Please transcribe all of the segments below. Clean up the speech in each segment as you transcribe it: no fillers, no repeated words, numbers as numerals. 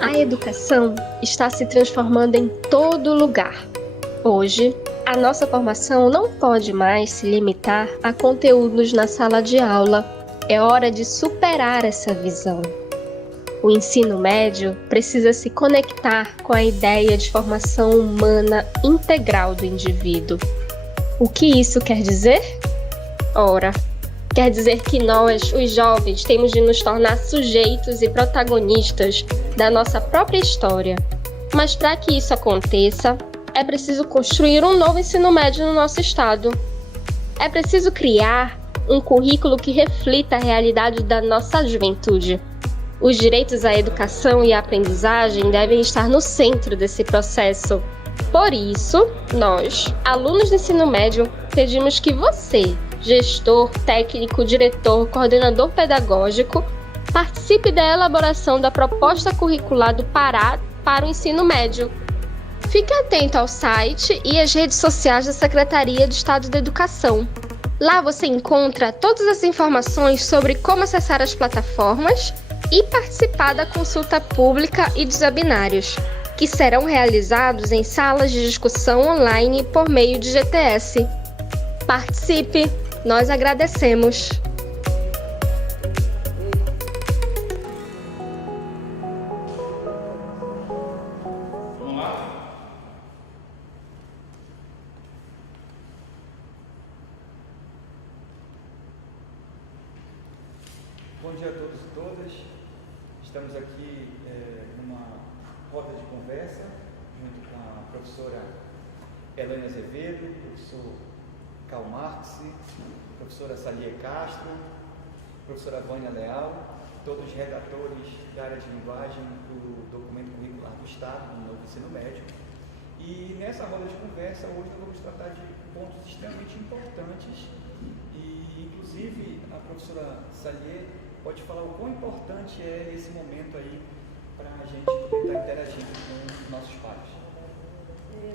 A educação está se transformando em todo lugar. Hoje, a nossa formação não pode mais se limitar a conteúdos na sala de aula. É hora de superar essa visão. O ensino médio precisa se conectar com a ideia de formação humana integral do indivíduo. O que isso quer dizer? Ora, quer dizer que nós, os jovens, temos de nos tornar sujeitos e protagonistas da nossa própria história. Mas para que isso aconteça, é preciso construir um novo ensino médio no nosso estado. É preciso criar um currículo que reflita a realidade da nossa juventude. Os direitos à educação e à aprendizagem devem estar no centro desse processo. Por isso, nós, alunos do ensino médio, pedimos que você, gestor, técnico, diretor, coordenador pedagógico, participe da elaboração da proposta curricular do Pará para o ensino médio. Fique atento ao site e às redes sociais da Secretaria de Estado da Educação. Lá você encontra todas as informações sobre como acessar as plataformas e participar da consulta pública e dos webinários, que serão realizados em salas de discussão online por meio de GTS. Participe! Nós agradecemos! Vamos lá? Bom dia a todos e todas. Estamos aqui numa roda de conversa junto com a professora Elaine Azevedo, professor Karl Marx, professora Salia Castro, professora Vânia Leal, todos redatores da área de linguagem do documento curricular do Estado, do novo ensino médio. E nessa roda de conversa, hoje nós vamos tratar de pontos extremamente importantes e, inclusive, a professora Salia pode falar o quão importante é esse momento aí para a gente poder estar interagindo com os nossos pais.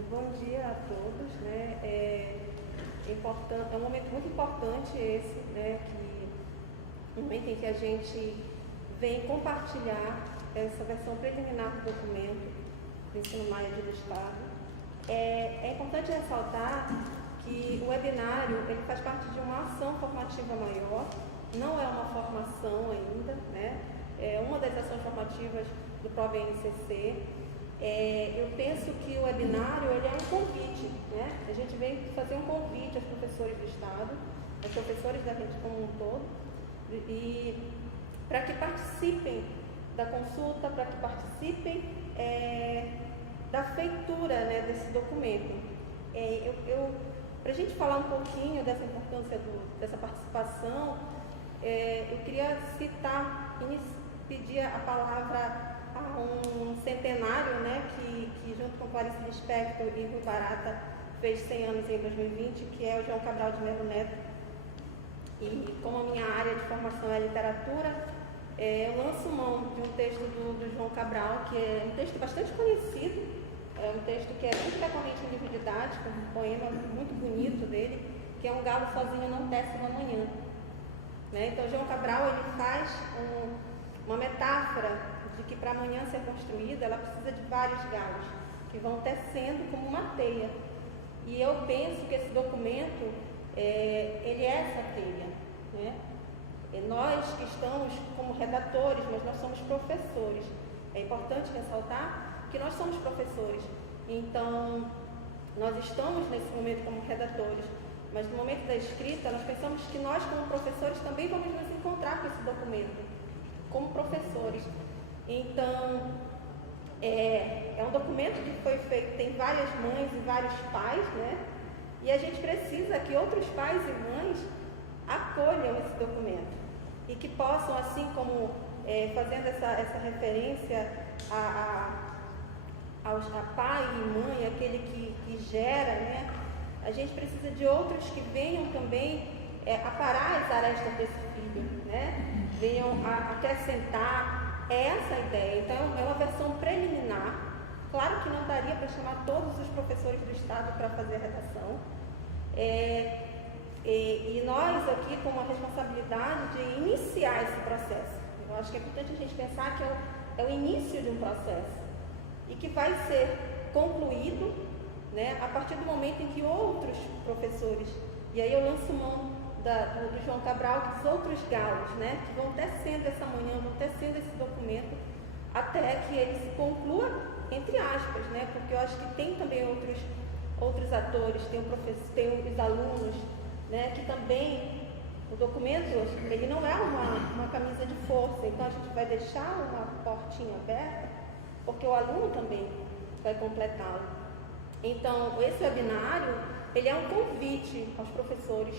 Bom dia a todos, né? É um momento muito importante esse, né? Um momento em que a gente vem compartilhar essa versão preliminar do documento do ensino médio do Estado. É importante ressaltar que o webinário ele faz parte de uma ação formativa maior, não é uma formação ainda, né? É uma das ações formativas do PROVNCC. Eu penso que o webinário ele é um convite, né? A gente vem fazer um convite aos professores do Estado, aos professores da rede como um todo, e para que participem da consulta, para que participem da feitura, né, desse documento. Para a gente falar um pouquinho dessa importância dessa participação, eu queria pedir a palavra a um centenário, né, que junto com Clarice Lispector e Rui Barata fez 100 anos em 2020, que é o João Cabral de Melo Neto. E como a minha área de formação é literatura, eu lanço mão de um texto do João Cabral, que é um texto bastante conhecido, é um texto que é muito recorrente em livro didático, um poema muito bonito dele, que é Um Galo Sozinho Não Tece uma Manhã. Né? Então, João Cabral ele faz uma metáfora de que para a manhã ser construída, ela precisa de vários galos, que vão tecendo como uma teia. E eu penso que esse documento, ele é essa teia. Né? E nós que estamos como redatores, mas nós somos professores. É importante ressaltar que nós somos professores. Então, nós estamos nesse momento como redatores, mas no momento da escrita, nós pensamos que nós, como professores, também vamos nos encontrar com esse documento, como professores. Então, é um documento que foi feito, tem várias mães e vários pais, né? E a gente precisa que outros pais e mães acolham esse documento e que possam, assim como fazendo essa referência a pai e mãe, aquele que gera, né? A gente precisa de outros que venham também aparar as arestas desse filho, né? Venham acrescentar essa a ideia. Então, é uma versão preliminar. Claro que não daria para chamar todos os professores do Estado para fazer a redação. E nós aqui com a responsabilidade de iniciar esse processo. Eu acho que é importante a gente pensar que é o início de um processo e que vai ser concluído, né, a partir do momento em que outros professores, e aí eu lanço mão do João Cabral, dos outros galos, né, que vão tecendo essa manhã, vão tecendo esse documento até que ele se conclua, entre aspas, né, porque eu acho que tem também outros atores, tem os alunos, né, que também o documento ele não é uma camisa de força, então a gente vai deixar uma portinha aberta porque o aluno também vai completá-lo. Então esse webinário ele é um convite aos professores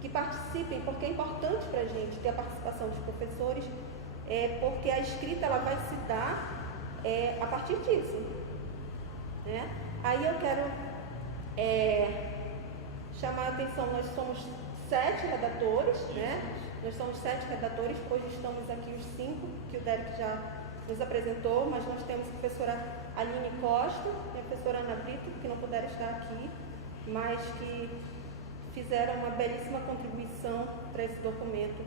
que participem, porque é importante para a gente ter a participação dos professores, porque a escrita ela vai se dar a partir disso, né? Aí eu quero chamar a atenção, nós somos 7 redatores, né? Nós somos 7 redatores, hoje estamos aqui os 5, que o Derek já nos apresentou, mas nós temos a professora Aline Costa e a professora Ana Brito, que não puderam estar aqui, mas que fizeram uma belíssima contribuição para esse documento.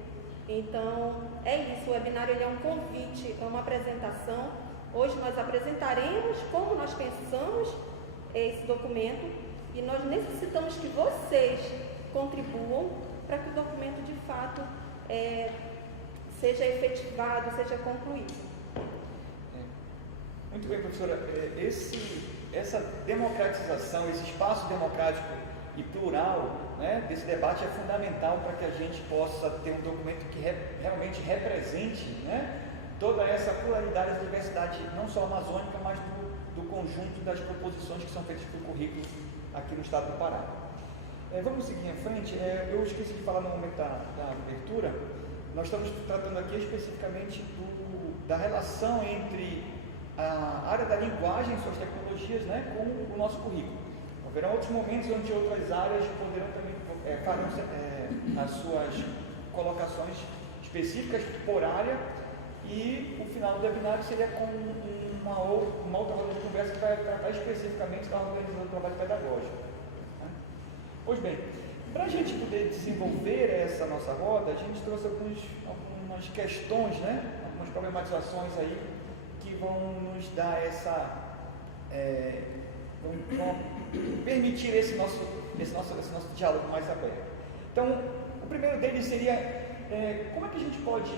Então, é isso, o webinário ele é um convite, é uma apresentação. Hoje nós apresentaremos como nós pensamos esse documento e nós necessitamos que vocês contribuam para que o documento de fato seja efetivado, seja concluído. Muito bem, professora. Essa democratização, esse espaço democrático e plural, né, desse debate é fundamental para que a gente possa ter um documento que realmente represente, né, toda essa pluralidade, essa diversidade, não só amazônica, mas do conjunto das proposições que são feitas pelo currículo aqui no estado do Pará. Vamos seguir em frente. Eu esqueci de falar no momento da abertura. Nós estamos tratando aqui especificamente da relação entre a área da linguagem e suas tecnologias, né, com o nosso currículo. Haverão outros momentos onde outras áreas poderão também farão as suas colocações específicas por área, e o final do webinário seria com uma outra roda de conversa que vai tratar especificamente da organização do trabalho pedagógico. Né? Pois bem, para a gente poder desenvolver essa nossa roda, a gente trouxe algumas questões, né, algumas problematizações aí que vão nos dar vão permitir esse nosso diálogo mais aberto. Então, o primeiro deles seria como é que a gente pode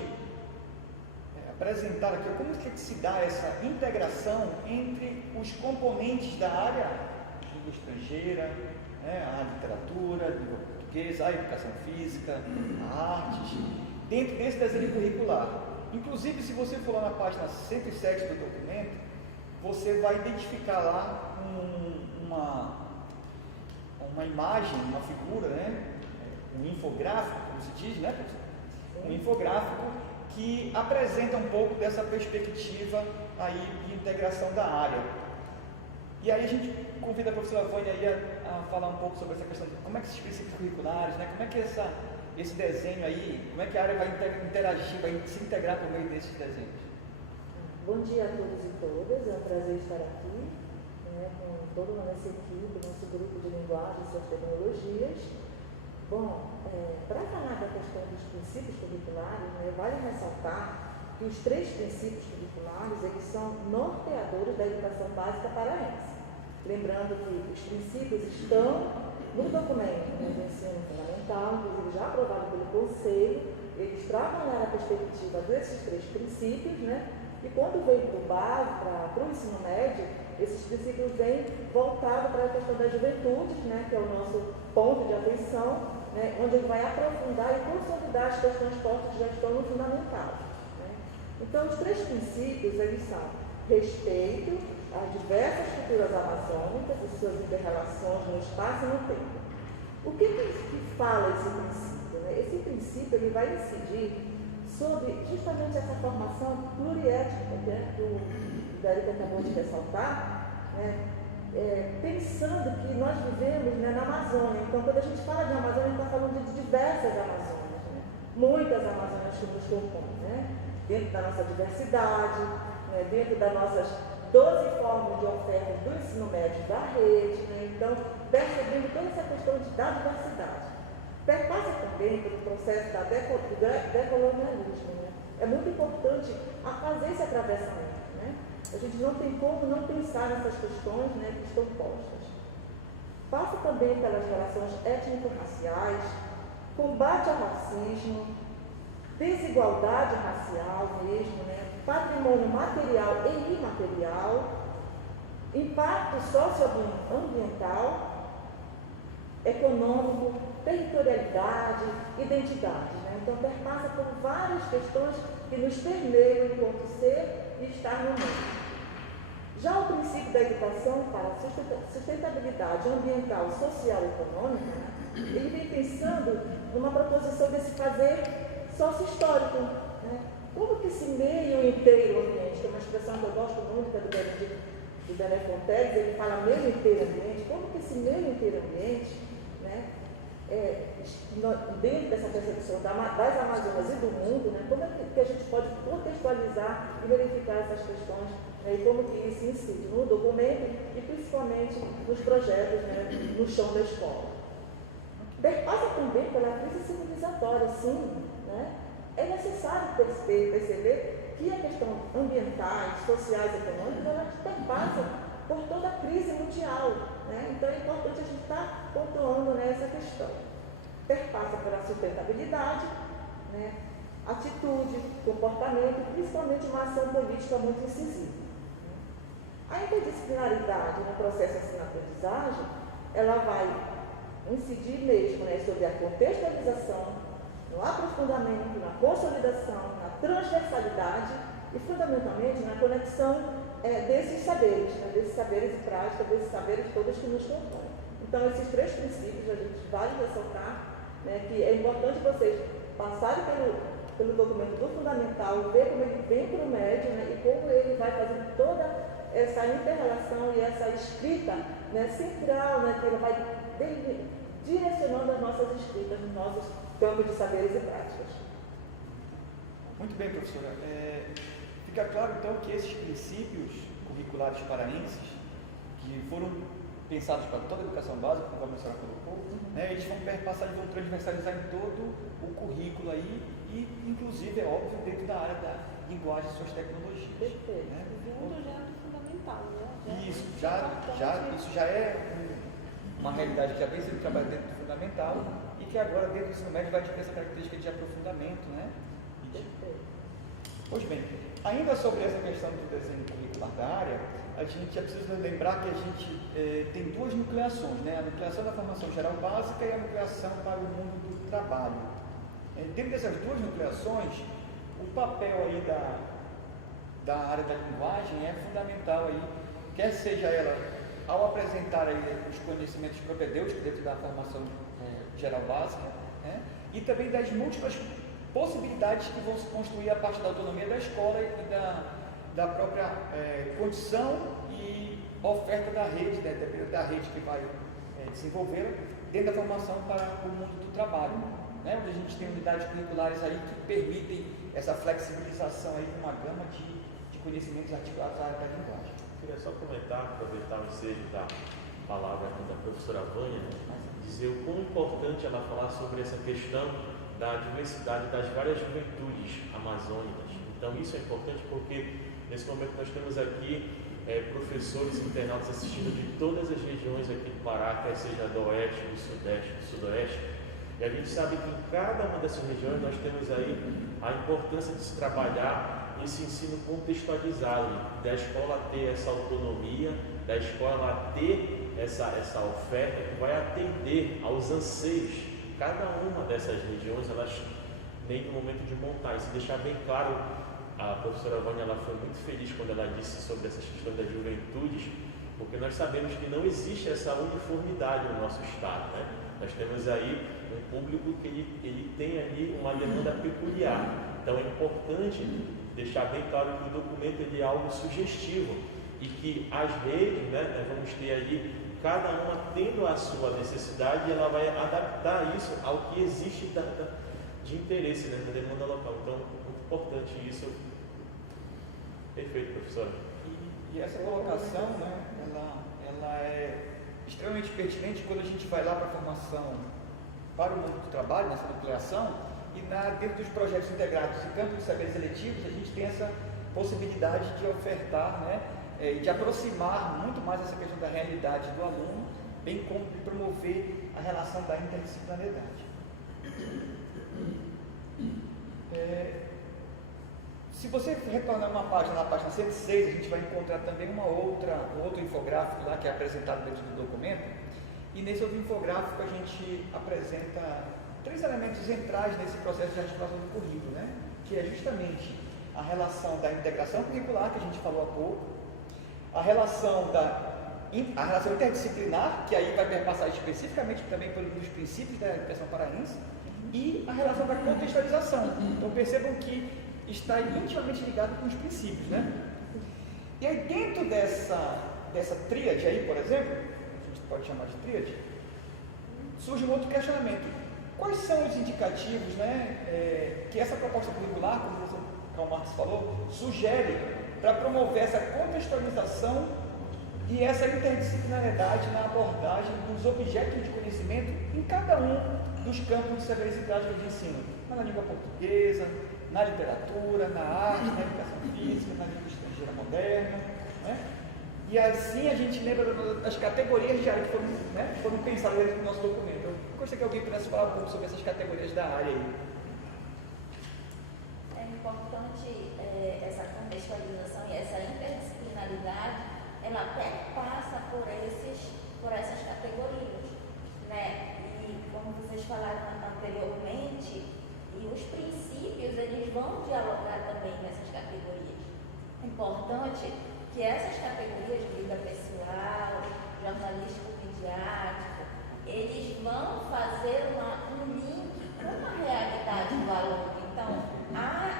apresentar aqui, como é que se dá essa integração entre os componentes da área de língua estrangeira, né, a literatura, a língua portuguesa, a educação física, a artes, dentro desse desenho curricular. Inclusive, se você for lá na página 107 do documento, você vai identificar lá uma imagem, uma figura, né? Um infográfico, como se diz, né, professor? Um infográfico que apresenta um pouco dessa perspectiva aí de integração da área. E aí a gente convida a professora Vânia aí a falar um pouco sobre essa questão de como é que esses princípios curriculares, né? Como é que esse desenho aí, como é que a área vai interagir, vai se integrar por meio desses desenhos? Bom dia a todos e todas, é um prazer estar aqui, né, com toda a nossa equipe, nosso grupo de linguagem e suas tecnologias. Bom, para falar da questão dos princípios curriculares, né, vale ressaltar que os 3 princípios curriculares eles são norteadores da educação básica paraense. Lembrando que os princípios estão no documento, né, do ensino fundamental, inclusive já aprovado pelo Conselho. Eles tratam lá a perspectiva desses 3 princípios, né? E quando vem do básico para o ensino médio, esses princípios vêm voltados para a questão das juventudes, né, que é o nosso ponto de atenção, né, onde ele vai aprofundar e consolidar as questões postas que já estão no fundamental. Né. Então, os 3 princípios, eles são respeito às diversas culturas amazônicas e suas interrelações no espaço e no tempo. O que fala esse princípio? Né? Esse princípio ele vai incidir sobre justamente essa formação pluriétnica, né, que o Derek acabou de ressaltar, né, pensando que nós vivemos, né, na Amazônia. Então, quando a gente fala de Amazônia, a gente está falando de diversas Amazônias, né, muitas Amazônias que nos compõem, né, dentro da nossa diversidade, né, dentro das nossas 12 formas de oferta do ensino médio da rede, né, então, percebendo toda essa questão da diversidade. Passa também pelo processo do decolonialismo, né? é muito importante a fazer esse atravessamento, né? A gente não tem como não pensar nessas questões, né, que estão postas. Passa também pelas relações étnico-raciais, combate ao racismo, desigualdade racial mesmo, né? Patrimônio material e imaterial, impacto socioambiental, econômico, territorialidade, identidade, né? Então perpassa por várias questões que nos permeiam enquanto ser e estar no mundo. Já o princípio da educação para a sustentabilidade ambiental, social e econômica, né? Ele vem pensando numa proposição desse fazer sócio-histórico, né? Como que esse meio inteiro ambiente, que é uma expressão que eu gosto muito, que é do Bené Fonteles, ele fala meio inteiro ambiente, como que esse meio inteiro ambiente, né, dentro dessa percepção das Amazonas e do mundo, né, como é que a gente pode contextualizar e verificar essas questões, né, e como que isso incide no documento e principalmente nos projetos, né, no chão da escola. Passa também pela crise civilizatória, sim, né? É necessário perceber que a questão ambientais, sociais e econômicas, elas perpassam por toda a crise mundial, né? Então é importante a gente estar pontuando nessa questão. Perpassa pela sustentabilidade, né? Atitude, comportamento e principalmente uma ação política muito incisiva. A interdisciplinaridade no processo ensino-aprendizagem, ela vai incidir mesmo, né, sobre a contextualização, no aprofundamento, na consolidação, na transversalidade e, fundamentalmente, na conexão desses saberes, né, desses saberes e práticas, desses saberes todos que nos compõem. Então, esses três princípios, a gente vale ressaltar, né, que é importante vocês passarem pelo documento do fundamental, ver como ele vem para o médio, né, e como ele vai fazendo toda essa inter-relação e essa escrita, né, central, né, que ele vai direcionando as nossas escritas nos nossos campos de saberes e práticas. Muito bem, professora. Fica claro, então, que esses princípios curriculares paraenses, que foram pensados para toda a educação básica, como a senhora colocou, né, eles vão perpassar e vão transversalizar em todo o currículo aí, e, inclusive, é óbvio, dentro da área da linguagem e suas tecnologias. Perfeito. Né? Vindo já do fundamental, né? Isso já é uma realidade que já vem sendo trabalhada dentro do fundamental e que agora, dentro do ensino médio, vai ter essa característica de aprofundamento, né? Pois bem, ainda sobre essa questão do desenho curricular da área, a gente já precisa lembrar que a gente tem duas nucleações, né? A nucleação da formação geral básica e a nucleação para o mundo do trabalho. Dentro dessas duas nucleações, o papel aí da área da linguagem é fundamental aí, quer seja ela ao apresentar aí os conhecimentos propedêuticos dentro da formação geral básica, né? E também das múltiplas possibilidades que vão se construir a partir da autonomia da escola e da própria condição e oferta da rede, né? Dependendo da rede que vai desenvolver dentro da formação para o mundo do trabalho, né? Onde a gente tem unidades curriculares aí que permitem essa flexibilização aí de uma gama de conhecimentos articulados à área da linguagem. Queria só comentar, aproveitar o ensejo da palavra da professora Vânia, dizer o quão importante ela falar sobre essa questão da diversidade das várias juventudes amazônicas. Então isso é importante porque nesse momento nós temos aqui professores e internautas assistindo de todas as regiões aqui do Pará, quer seja do oeste, do sudeste, do sudoeste, e a gente sabe que em cada uma dessas regiões nós temos aí a importância de se trabalhar esse ensino contextualizado, da escola ter essa autonomia, da escola ter essa oferta que vai atender aos anseios. Cada uma dessas regiões, elas nem no momento de montar, e se deixar bem claro, a professora Vânia ela foi muito feliz quando ela disse sobre essas questões das juventudes, porque nós sabemos que não existe essa uniformidade no nosso estado, né? Nós temos aí um público que ele tem ali uma demanda peculiar, então é importante deixar bem claro que o documento ele é algo sugestivo e que as redes, né, nós vamos ter ali cada uma tendo a sua necessidade e ela vai adaptar isso ao que existe de interesse, né, na demanda local. Então, muito importante isso. Perfeito, professora. E essa colocação, né, ela é extremamente pertinente quando a gente vai lá para a formação para o mundo do trabalho, nessa nucleação, E dentro dos projetos integrados e campos de saberes eletivos, a gente tem essa possibilidade de ofertar, né, e de aproximar muito mais essa questão da realidade do aluno, bem como de promover a relação da interdisciplinariedade. Se você retornar uma página, na página 106, a gente vai encontrar também outro infográfico lá que é apresentado dentro do documento. E nesse outro infográfico a gente apresenta 3 elementos centrais nesse processo de articulação do currículo, né? Que é justamente a relação da integração curricular, que a gente falou há pouco, a relação interdisciplinar, que aí vai perpassar especificamente também pelos princípios da educação paraense, e a relação da contextualização. Então percebam que está intimamente ligado com os princípios, né? E aí dentro dessa tríade aí, por exemplo, a gente pode chamar de tríade, surge um outro questionamento. Quais são os indicativos, né, que essa proposta curricular, como o professor Karl Marx falou, sugere para promover essa contextualização e essa interdisciplinariedade na abordagem dos objetos de conhecimento em cada um dos campos de saberes e práticas de ensino, na língua portuguesa, na literatura, na arte, na educação física, na língua estrangeira moderna, né? E assim a gente lembra das categorias de área que foram pensadas dentro do nosso documento. Eu gostaria que alguém pudesse falar um pouco sobre essas categorias da área aí. É importante essa contextualização e essa interdisciplinaridade, ela até passa por essas categorias, né? E como vocês falaram anteriormente, e os princípios, eles vão dialogar também nessas categorias. É importante que essas categorias de vida pessoal, jornalístico midiático, eles vão fazer um link com a realidade do aluno. Então,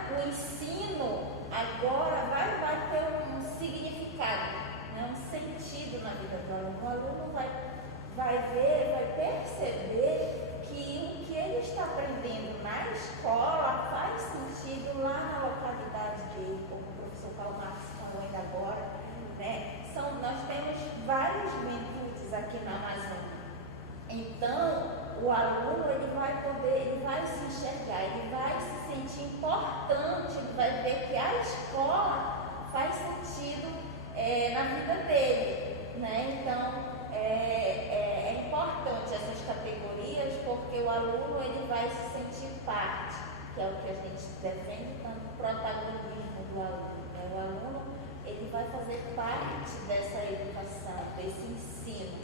o ensino agora vai ter um significado, né, um sentido na vida do aluno. O aluno vai ver, vai perceber que o que ele está aprendendo na escola faz sentido lá na localidade dele, como o professor Karl Marx falou ainda agora, né? Nós temos várias juventudes aqui na Amazônia. Então, o aluno ele vai se enxergar, ele vai se sentir importante, ele vai ver que a escola faz sentido na vida dele, né? Então, é importante essas categorias porque o aluno ele vai se sentir parte, que é o que a gente defende, tanto o protagonismo do aluno, né? O aluno ele vai fazer parte dessa educação, desse ensino,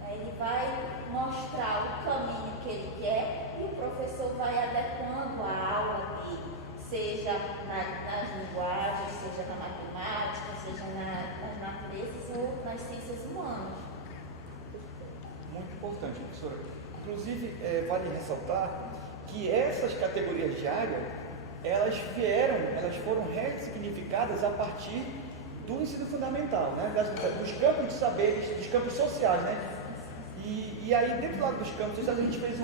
né? Ele vai mostrar o caminho que ele quer e o professor vai adequando a aula dele, seja nas linguagens, seja na matemática, seja nas naturezas ou nas ciências humanas. Muito importante, professora. Inclusive, vale ressaltar que essas categorias de área, elas foram ressignificadas a partir do ensino fundamental, né? Dos campos de saberes, dos campos sociais, né? E aí, dentro lá dos campos sociais, a gente fez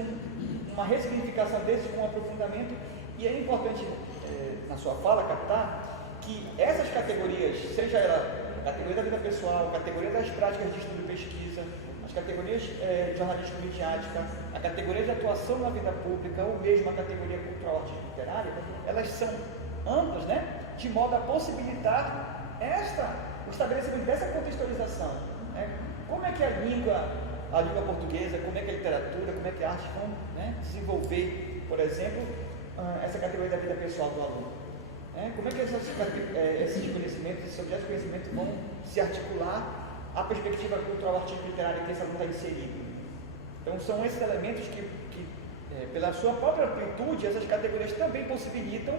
uma ressignificação desses com um aprofundamento, e é importante, na sua fala, captar que essas categorias, seja ela a categoria da vida pessoal, a categoria das práticas de estudo e pesquisa, as categorias jornalístico-midiática, a categoria de atuação na vida pública, ou mesmo a categoria cultural artística literária, elas são amplas, né? De modo a possibilitar o estabelecimento dessa contextualização, né? Como é que a língua portuguesa, como é que a literatura, como é que a arte vão, né, desenvolver, por exemplo, essa categoria da vida pessoal do aluno, né? Como é que esses conhecimentos, esses objetos de conhecimento vão se articular à perspectiva cultural artística literária que esse aluno está inserido. Então são esses elementos que pela sua própria amplitude, essas categorias também possibilitam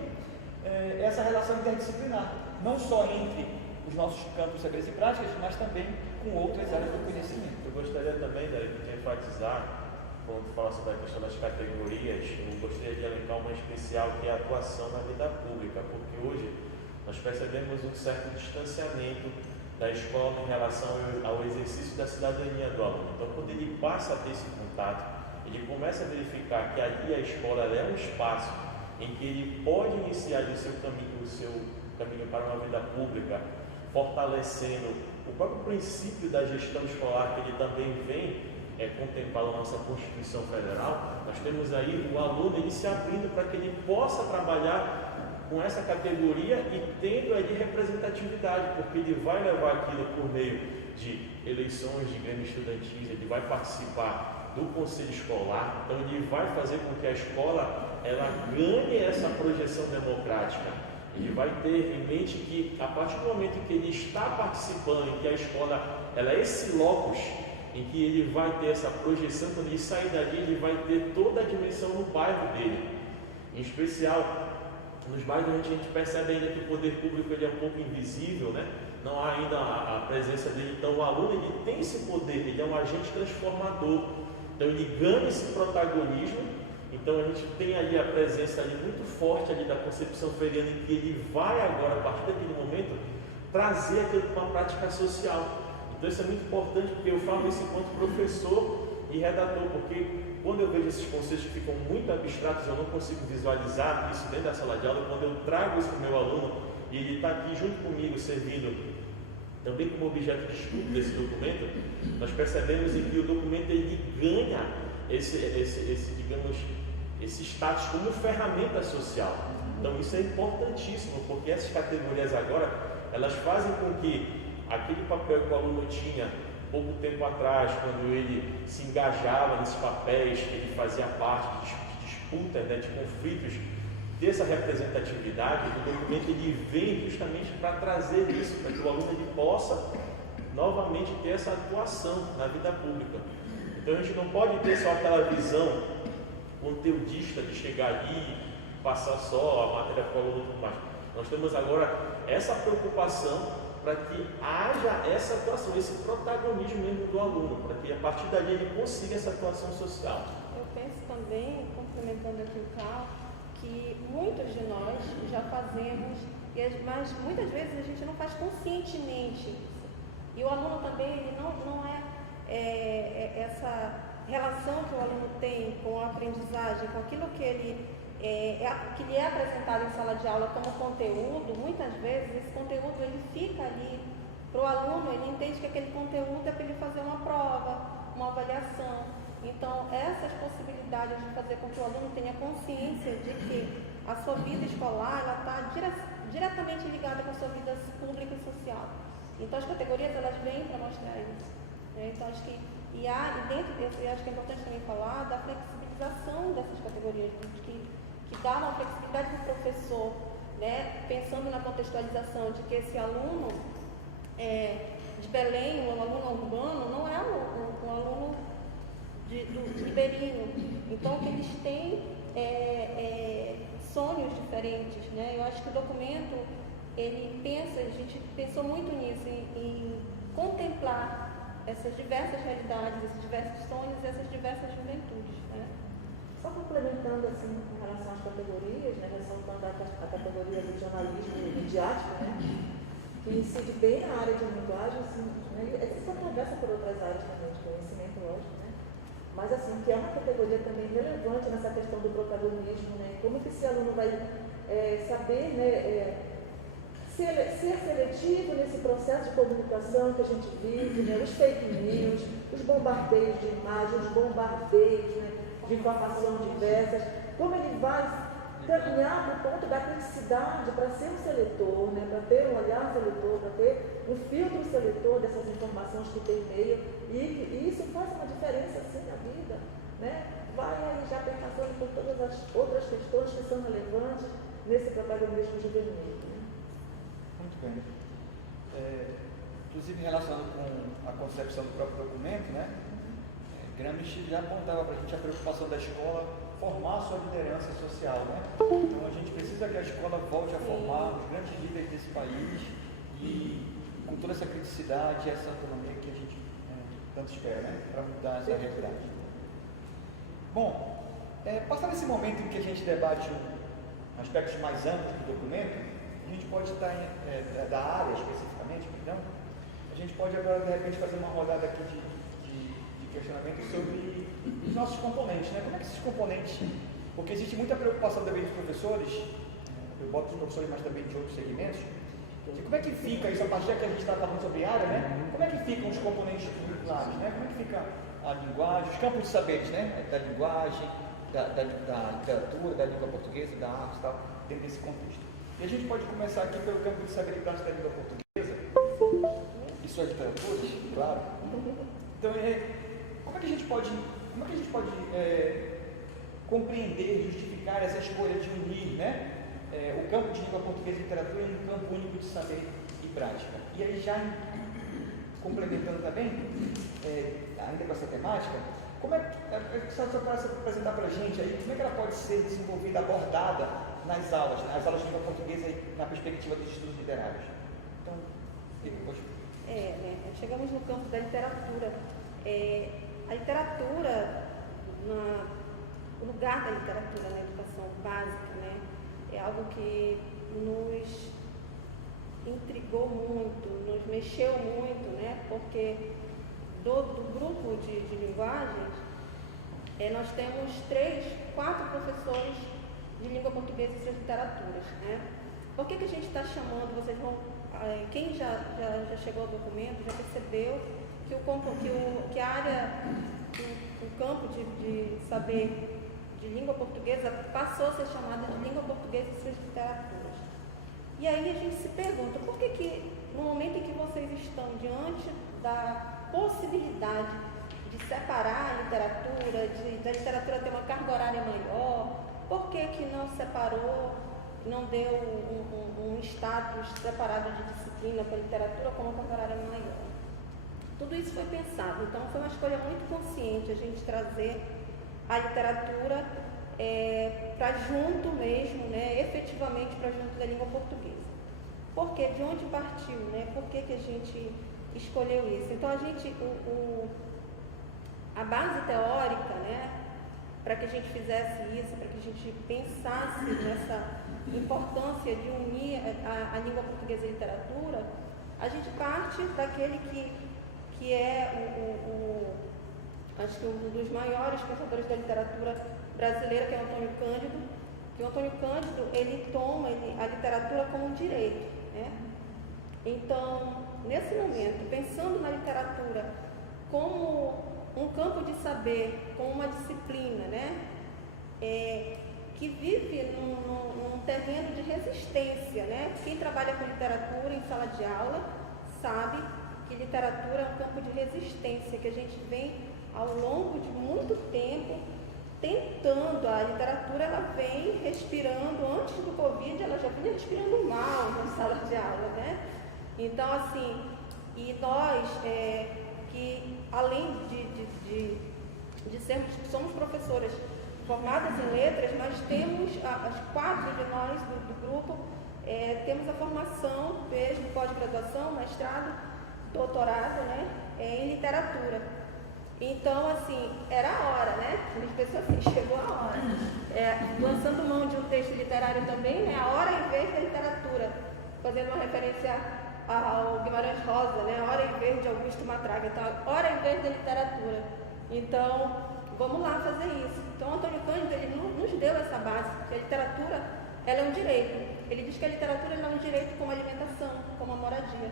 essa relação interdisciplinar, não só entre os nossos campos de saberes e práticas, mas também com outras áreas do conhecimento. Eu gostaria também, David, de enfatizar, quando fala sobre a questão das categorias, eu gostaria de elencar uma especial que é a atuação na vida pública, porque hoje nós percebemos um certo distanciamento da escola em relação ao exercício da cidadania do aluno. Então, quando ele passa a ter esse contato, ele começa a verificar que ali a escola é um espaço em que ele pode iniciar o seu caminho para uma vida pública, fortalecendo o próprio princípio da gestão escolar que ele também vem contemplado na nossa Constituição Federal, nós temos aí o aluno ele se abrindo para que ele possa trabalhar com essa categoria e tendo ali representatividade, porque ele vai levar aquilo por meio de eleições de grêmio estudantis, ele vai participar do conselho escolar, então ele vai fazer com que a escola ela ganhe essa projeção democrática. Ele vai ter em mente que a partir do momento em que ele está participando, em que a escola ela é esse locus em que ele vai ter essa projeção, quando ele sair dali, ele vai ter toda a dimensão no bairro dele. Em especial, nos bairros a gente percebe ainda que o poder público ele é um pouco invisível, né? Não há ainda a presença dele. Então o aluno ele tem esse poder, ele é um agente transformador. Então ele ganha esse protagonismo. Então a gente tem ali a presença ali muito forte ali da concepção freiriana, em que ele vai agora, a partir daquele momento, trazer aquilo para uma prática social. Então isso é muito importante, porque eu falo isso enquanto professor e redator, porque quando eu vejo esses conceitos que ficam muito abstratos, eu não consigo visualizar isso dentro da sala de aula. Quando eu trago isso para o meu aluno e ele está aqui junto comigo, servindo também como objeto de estudo desse documento, nós percebemos em que o documento ele ganha esse status como ferramenta social. Então isso é importantíssimo, porque essas categorias agora, elas fazem com que aquele papel que o aluno tinha pouco tempo atrás, quando ele se engajava nesses papéis, que ele fazia parte de disputas, né, de conflitos, dessa representatividade, o documento ele vem justamente para trazer isso, para que o aluno ele possa novamente ter essa atuação na vida pública. Então a gente não pode ter só aquela visão conteudista de chegar ali, passar só a matéria para o aluno e tudo mais. Nós temos agora essa preocupação para que haja essa atuação, esse protagonismo mesmo do aluno, para que a partir dali ele consiga essa atuação social. Eu penso também, complementando aqui o Carl, que muitos de nós já fazemos, mas muitas vezes a gente não faz conscientemente isso. E o aluno também ele não é essa relação que o aluno tem com a aprendizagem, com aquilo que que lhe é apresentado em sala de aula como conteúdo. Muitas vezes esse conteúdo ele fica ali para o aluno, ele entende que aquele conteúdo é para ele fazer uma prova, uma avaliação. Então essas possibilidades de fazer com que o aluno tenha consciência de que a sua vida escolar está diretamente ligada com a sua vida pública e social. Então as categorias elas vêm para mostrar isso, né? Então acho que eu acho que é importante também falar da flexibilização dessas categorias, que dá uma flexibilidade para o professor, né? Pensando na contextualização de que esse aluno de Belém, um aluno urbano, não é um aluno do ribeirinho. Então que eles têm sonhos diferentes, né? Eu acho que o documento a gente pensou muito nisso, em contemplar essas diversas realidades, esses diversos sonhos, essas diversas juventudes, né? Só complementando assim com relação às categorias, né, ressaltando a categoria do jornalismo midiático, né, que incide bem na área de linguagem, assim, né, e isso atravessa por outras áreas também de conhecimento, lógico, né, mas assim, que é uma categoria também relevante nessa questão do protagonismo, né, como que esse aluno vai saber, né, ser seletivo nesse processo de comunicação que a gente vive, né, os fake news, os bombardeios de imagens, os bombardeios, né, de informação diversas, como ele vai caminhar para o ponto da criticidade para ser um seletor, né, para ter um olhar seletor, para ter um filtro seletor dessas informações que tem em meio, e isso faz uma diferença sim na vida, né? Vai aí já pensando por todas as outras questões que são relevantes nesse protagonismo juvenil. Né? Muito bem. Inclusive relacionado com a concepção do próprio documento, né? Gramsci já apontava para a gente a preocupação da escola formar a sua liderança social, né? Então a gente precisa que a escola volte a formar os grandes líderes desse país e com toda essa criticidade e essa autonomia que a gente tanto espera, né? Para mudar essa realidade. Bom, passado esse momento em que a gente debate aspectos mais amplos do documento, a gente pode estar da área especificamente, então, a gente pode agora de repente fazer uma rodada aqui de questionamento sobre os nossos componentes, né? Como é que esses componentes, porque existe muita preocupação também dos professores, eu boto os professores, mas também de outros segmentos, de como é que fica isso, a partir que a gente está falando sobre área, né? Como é que ficam os componentes curriculares, né? Como é que fica a linguagem, os campos de saberes, né? Da linguagem, da literatura, da língua portuguesa, da arte e tal, dentro desse contexto. E a gente pode começar aqui pelo campo de saber e prática da língua portuguesa e suas literaturas, claro. Então, como é que a gente pode compreender, justificar essa escolha de unir, né, o campo de língua portuguesa e literatura em um campo único de saber e prática? E aí, já complementando também, ainda com essa temática, como é que só para apresentar para a gente aí, como é que ela pode ser desenvolvida, abordada nas aulas de língua portuguesa na perspectiva dos estudos literários? Então, chegamos no campo da literatura. A literatura, o lugar da literatura na educação básica, né, é algo que nos intrigou muito, nos mexeu muito, né, porque do grupo de linguagens, nós temos 4 professores de língua portuguesa e suas literaturas, né? Por que a gente está chamando, vocês vão, quem já chegou ao documento, já percebeu que a área, o campo de saber de língua portuguesa passou a ser chamada de língua portuguesa e suas literaturas. E aí a gente se pergunta, por que no momento em que vocês estão diante da possibilidade de separar a literatura, da literatura ter uma carga horária maior, por que não separou, não deu um status separado de disciplina para a literatura com uma carga horária maior? Tudo isso foi pensado, então foi uma escolha muito consciente a gente trazer a literatura para junto mesmo, né, efetivamente para junto da língua portuguesa. Por quê? De onde partiu, né? Por que a gente escolheu isso? Então a base teórica, né, para que a gente fizesse isso, para que a gente pensasse nessa importância de unir a língua portuguesa e a literatura, a gente parte daquele que é acho que um dos maiores pensadores da literatura brasileira, que é o Antônio Cândido. Que o Antônio Cândido, ele toma a literatura como um direito, né? Então, nesse momento, pensando na literatura como um campo de saber, como uma disciplina, né, que vive num terreno de resistência, né? Quem trabalha com literatura em sala de aula sabe que literatura é um campo de resistência, que a gente vem ao longo de muito tempo tentando. A literatura, ela vem respirando, antes do Covid, ela já vinha respirando mal na sala de aula, né? Então, assim, e nós, que além de somos professoras formadas em letras, mas temos, as 4 de nós do grupo, temos a formação mesmo, pós-graduação, mestrado, doutorado, né, em literatura. Então, assim, era a hora, né? A gente pensou assim, chegou a hora. Lançando mão de um texto literário também, né? A hora em vez da literatura, fazendo uma referência ao Guimarães Rosa, né? A hora em vez de Augusto Matraga, então, a hora em vez da literatura. Então, vamos lá fazer isso. Então, Antônio Cândido, ele nos deu essa base, que a literatura, ela é um direito. Ele diz que a literatura é um direito como a alimentação, como a moradia.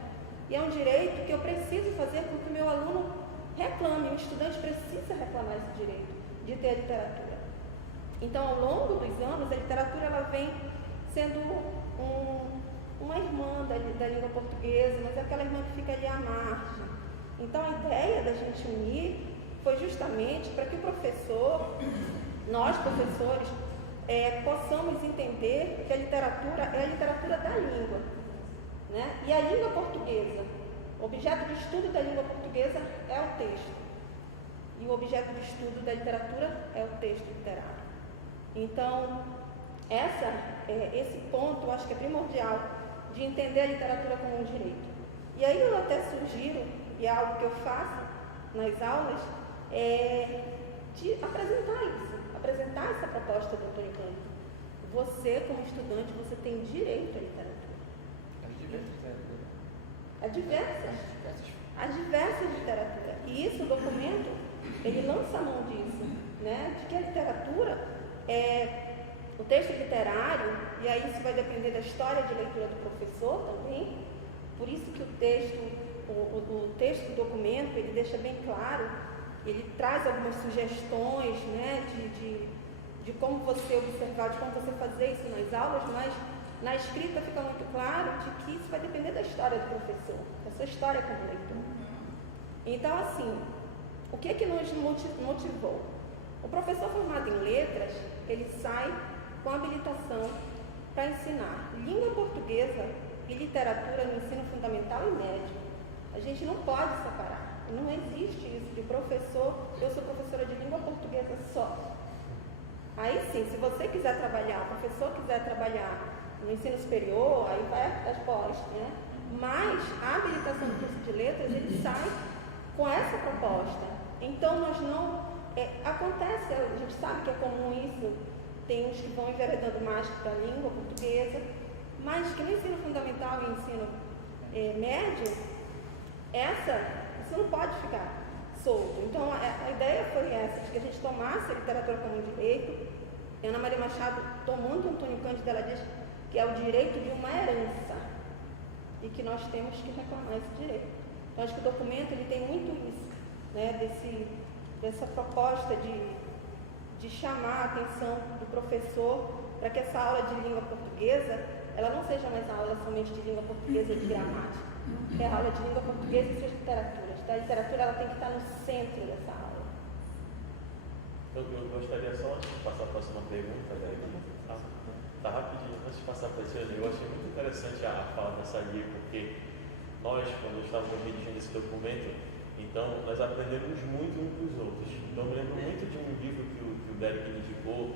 E é um direito que eu preciso fazer com que o meu aluno reclame, o estudante precisa reclamar esse direito de ter a literatura. Então, ao longo dos anos, a literatura, ela vem sendo uma irmã da língua portuguesa, mas é aquela irmã que fica ali à margem. Então, a ideia da gente unir foi justamente para que o professor, nós professores, possamos entender que a literatura é a literatura da língua, né? E a língua portuguesa, o objeto de estudo da língua portuguesa é o texto. E o objeto de estudo da literatura é o texto literário. Então, esse ponto eu acho que é primordial de entender a literatura como um direito. E aí eu até sugiro, e é algo que eu faço nas aulas, de apresentar essa proposta do Antônio Cândido. Você, como estudante, você tem direito à literatura. As diversas literaturas. E isso, o documento, ele lança a mão disso, né? De que a literatura o texto literário, e aí isso vai depender da história de leitura do professor também, por isso que o texto do documento, ele deixa bem claro ele traz algumas sugestões, né, de como você observar, de como você fazer isso nas aulas, mas na escrita fica muito claro de que isso vai depender da história do professor, da sua história como leitor. Então, assim, o que nos motivou? O professor formado em letras, ele sai com habilitação para ensinar língua portuguesa e literatura no ensino fundamental e médio. A gente não pode separar. Não existe isso de professor, eu sou professora de língua portuguesa só. Aí sim, se você quiser trabalhar, o professor quiser trabalhar no ensino superior, aí vai as pós, né? Mas a habilitação do curso de letras, ele sai com essa proposta. Então nós não... acontece, a gente sabe que é comum isso, tem uns que vão enveredando mais para a língua portuguesa, mas que no ensino fundamental e ensino médio, isso não pode ficar solto. Então a ideia foi essa, de que a gente tomasse a literatura como um direito. A Ana Maria Machado tomou Antônio Cândido, ela diz que é o direito de uma herança e que nós temos que reclamar esse direito. Então acho que o documento ele tem muito isso, né, dessa proposta de chamar a atenção do professor para que essa aula de língua portuguesa ela não seja mais a aula somente de língua portuguesa e de gramática. É a aula de língua portuguesa e suas literaturas. A literatura ela tem que estar no centro dessa aula. Eu gostaria só, antes de passar para a próxima pergunta, tá rapidinho, antes de passar para esse, eu achei muito interessante a fala dessa guia, porque nós, quando estávamos redigindo esse documento, então nós aprendemos muito uns dos outros. Então eu me lembro muito de um livro que o Derek indicou,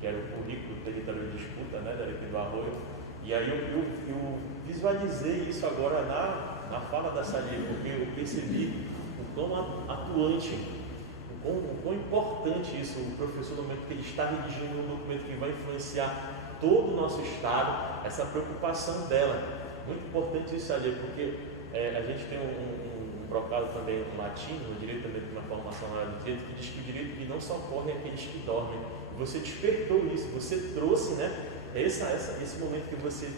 que era o Currículo Território de Disputa, né, Derek do Arroio, e aí eu visualizei isso agora na fala da Salia, porque eu percebi o quão atuante, o quão importante isso, o professor, no momento que ele está redigindo um documento que vai influenciar todo o nosso Estado, essa preocupação dela. Muito importante isso, Salia, porque a gente tem um brocado também no latino, no direito também tem uma formação na área do direito, que diz que o direito que não socorre aqueles que dormem. Você despertou isso, você trouxe, né, esse momento que você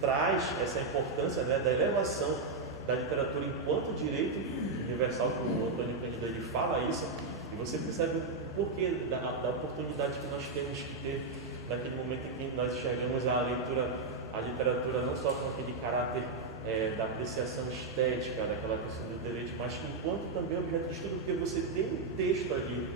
traz essa importância, né, da elevação da literatura enquanto direito universal, como o Antônio Cândido ele fala isso, e você percebe o porquê da oportunidade que nós temos que ter naquele momento em que nós enxergamos a literatura não só com aquele caráter da apreciação estética, daquela questão do direito, mas enquanto também objeto de estudo, porque você tem um texto ali,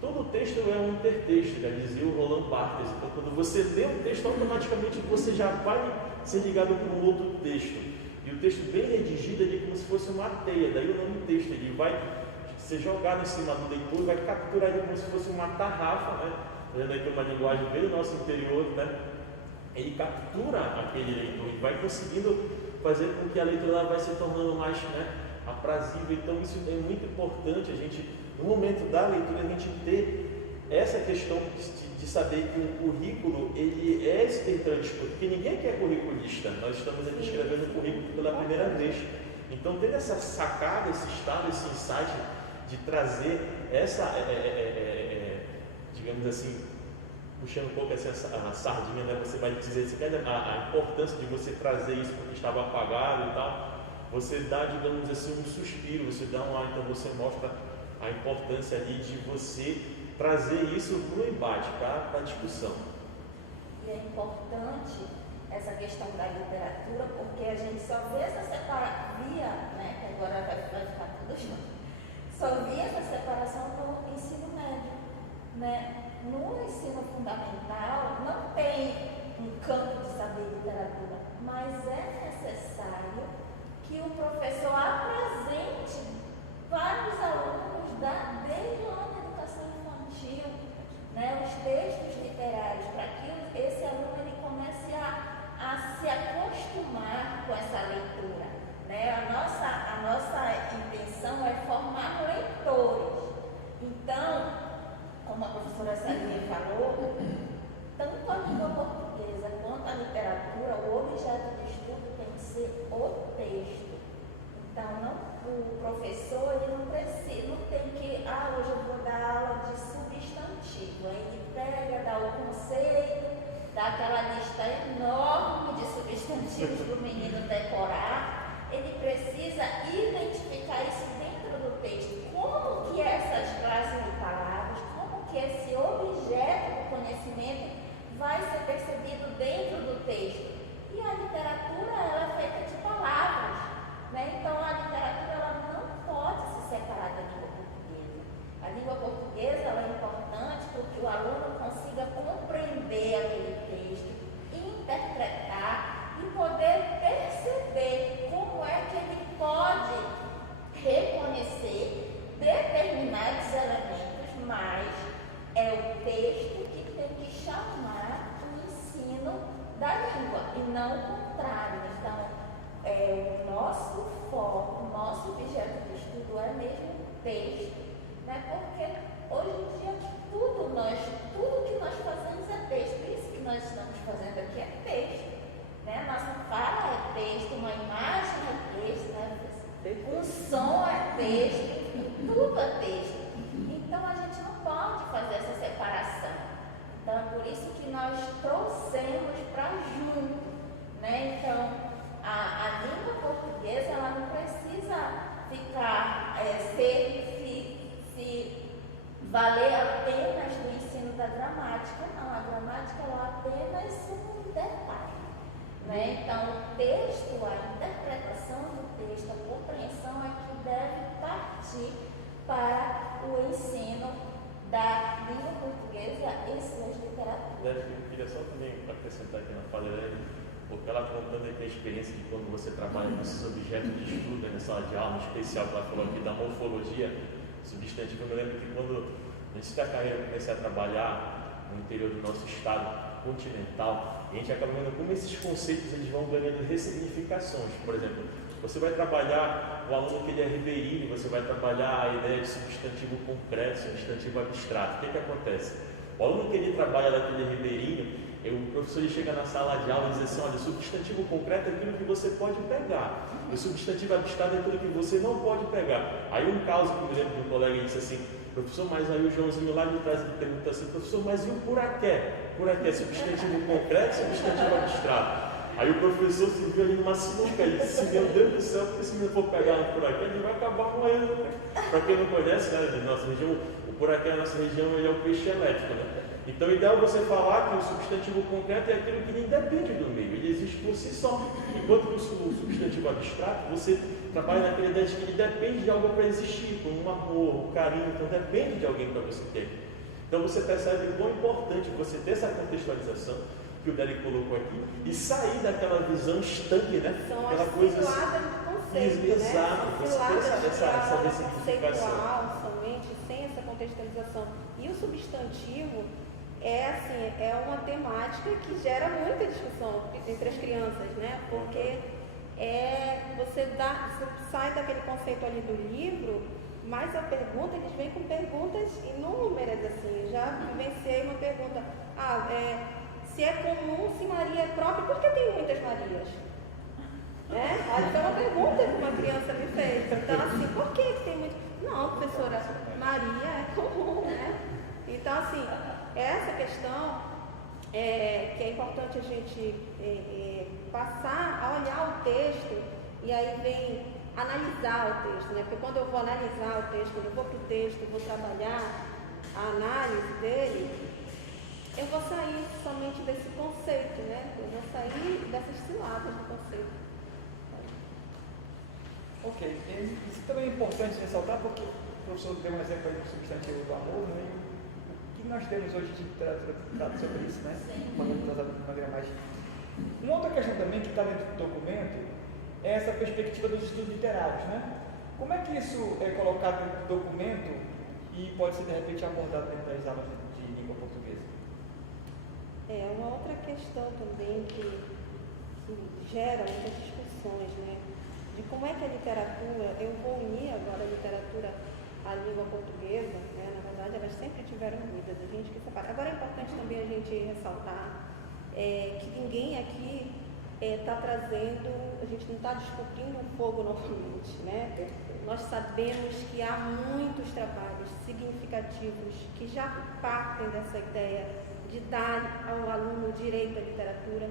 todo texto é um intertexto, já dizia o Roland Barthes. Então, quando você lê um texto, automaticamente você já vai ser ligado com um outro texto. E o texto bem redigido é como se fosse uma teia, daí o nome texto, ele vai ser jogado em cima do leitor, vai capturar ele como se fosse uma tarrafa, né? Olhando aqui uma linguagem bem do nosso interior, né? Ele captura aquele leitor e vai conseguindo fazer com que a leitura vai se tornando mais, né, aprazível. Então isso é muito importante, a gente, no momento da leitura, a gente ter essa questão de saber que o currículo, ele é esse território de disputa, porque ninguém aqui é curriculista, nós estamos aqui escrevendo o currículo pela primeira vez. Então ter essa sacada, esse estado, esse insight de trazer essa, digamos assim, puxando um pouco a sardinha, né? Você vai dizer a importância de você trazer isso porque estava apagado e tal. Você dá, digamos assim, um suspiro, você dá um ar, então você mostra a importância ali de você trazer isso para o embate, para a discussão. E é importante essa questão da literatura, porque a gente só vê essa separação, né? Que agora vai ficar tudo junto. Só via essa separação no ensino médio, né? No ensino fundamental não tem um campo de saber literatura, mas é necessário que o professor apresente para os alunos desde lá da educação infantil, né, os textos literários, para que esse aluno ele comece a se acostumar com essa leitura, né? A nossa intenção é formar leitores. Então, como a professora Salia falou, tanto a língua portuguesa quanto a literatura, o objeto de estudo tem que ser o texto. Então, o professor ele não tem que, hoje eu vou dar aula de substantivo. Aí ele pega, dá o conceito, dá aquela lista enorme de substantivos para o menino decorar. Ele precisa identificar isso dentro dentro do texto, como que essas frases de palavras, como que esse objeto do conhecimento vai ser percebido dentro do texto. E a literatura, ela é feita de palavras, né? Então a literatura, ela não pode se separar da língua portuguesa. A língua portuguesa, ela é importante para que o aluno consiga compreender aquele texto, interpretar e poder perceber como é que ele pode reconhecer determinados elementos, mas é o texto que tem que chamar o ensino da língua e não o contrário. Então, o nosso foco, o nosso objeto de estudo é mesmo o texto, né? Porque hoje em dia tudo que nós fazemos é texto. Isso que nós estamos fazendo aqui é texto, né? Nossa fala é texto, uma imagem é texto, né? Um som é texto, tudo é texto. Então a gente não pode fazer essa separação. Então é por isso que nós trouxemos para junto, né? Então a língua portuguesa, ela não precisa ficar se valer apenas do ensino da gramática, não. A gramática, ela é apenas um detalhe, né? Então o texto, a interpretação do texto, a compreensão é que deve partir para o ensino da língua portuguesa e suas literaturas. Eu queria só também acrescentar aqui na fala dela, porque ela contando aqui a experiência de quando você trabalha com esses objetos de estudo na sala de aula, em especial que ela falou aqui da morfologia substantiva. Eu me lembro que quando no início da carreira eu comecei a trabalhar no interior do nosso estado continental, a gente acaba vendo como esses conceitos eles vão ganhando ressignificações. Por exemplo, você vai trabalhar o aluno que ele é ribeirinho, você vai trabalhar a ideia de substantivo concreto, substantivo abstrato. O que acontece? O aluno que ele trabalha daquele ribeirinho, o professor ele chega na sala de aula e diz assim: olha, o substantivo concreto é aquilo que você pode pegar, o substantivo abstrato é aquilo que você não pode pegar. Aí um caso que eu me lembro de um colega disse assim: professor, mas aí o Joãozinho lá de trás ele pergunta assim: professor, mas e o puraqué? Puraqué é substantivo concreto, substantivo abstrato? Aí o professor se viu ali numa sinuca e disse: meu Deus do céu, porque se não for pegar um puraqué, ele vai acabar morrendo. Para quem não conhece, né, na nossa região, o puraqué na nossa região ele é o peixe elétrico, né? Então o ideal é você falar que o substantivo concreto é aquilo que nem depende do meio, ele existe por si só. Enquanto que o substantivo abstrato, você trabalha naquela ideia de que ele depende de algo para existir, como um amor, um carinho, então depende de alguém para você ter. Então você percebe o quão importante você ter essa contextualização que o Délio colocou aqui e sair daquela visão estanque, né? São aquela as coisa ciladas de conceito, exato, né? você ter essa ressignificação. Conceitual somente, sem essa contextualização. E o substantivo é uma temática que gera muita discussão entre as crianças, né? Porque você sai daquele conceito ali do livro, mas a pergunta, eles vêm com perguntas inúmeras, assim. Já vivenciei uma pergunta: se é comum, se Maria é própria, por que tem muitas Marias? Foi uma pergunta que uma criança me fez. Então, assim, por que tem muitas? Não, professora, Maria é comum, né? Então, assim, essa questão que é importante a gente passar a olhar o texto e aí vem analisar o texto, né? Porque quando eu vou analisar o texto, quando eu vou para o texto, eu vou trabalhar a análise dele, eu vou sair somente desse conceito, né? Eu vou sair dessas ciladas do conceito. Ok, isso também é importante ressaltar, porque o professor deu um exemplo aí do substantivo do amor, né? O que nós temos hoje de literatura que trata sobre isso, né? Quando usado de maneira mais. Uma outra questão também que está dentro do documento é essa perspectiva dos estudos literários, né? Como é que isso é colocado dentro do documento e pode ser de repente abordado dentro das aulas de língua portuguesa? Uma outra questão também que gera muitas discussões, né? De como é que a literatura, eu vou unir agora a literatura à língua portuguesa, né? Na verdade elas sempre tiveram unidas, a gente que separa. Agora é importante também a gente ressaltar que ninguém aqui está trazendo, a gente não está descobrindo um fogo novamente, né? Nós sabemos que há muitos trabalhos significativos que já partem dessa ideia de dar ao aluno o direito à literatura.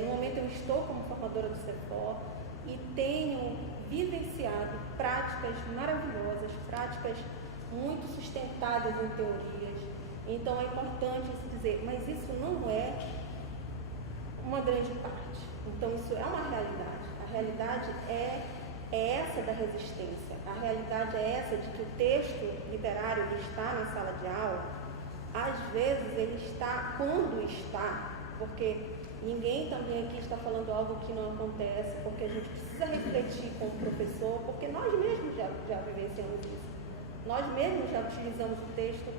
No momento eu estou como formadora do CEFOR e tenho vivenciado práticas maravilhosas, práticas muito sustentadas em teorias. Então é importante se dizer, mas isso não é uma grande parte. Então isso é uma realidade. A realidade é essa da resistência. A realidade é essa de que o texto literário ele está na sala de aula. Às vezes ele está quando está, porque ninguém também aqui está falando algo que não acontece, porque a gente precisa refletir com o professor, porque nós mesmos já vivenciamos isso. Nós mesmos já utilizamos o texto,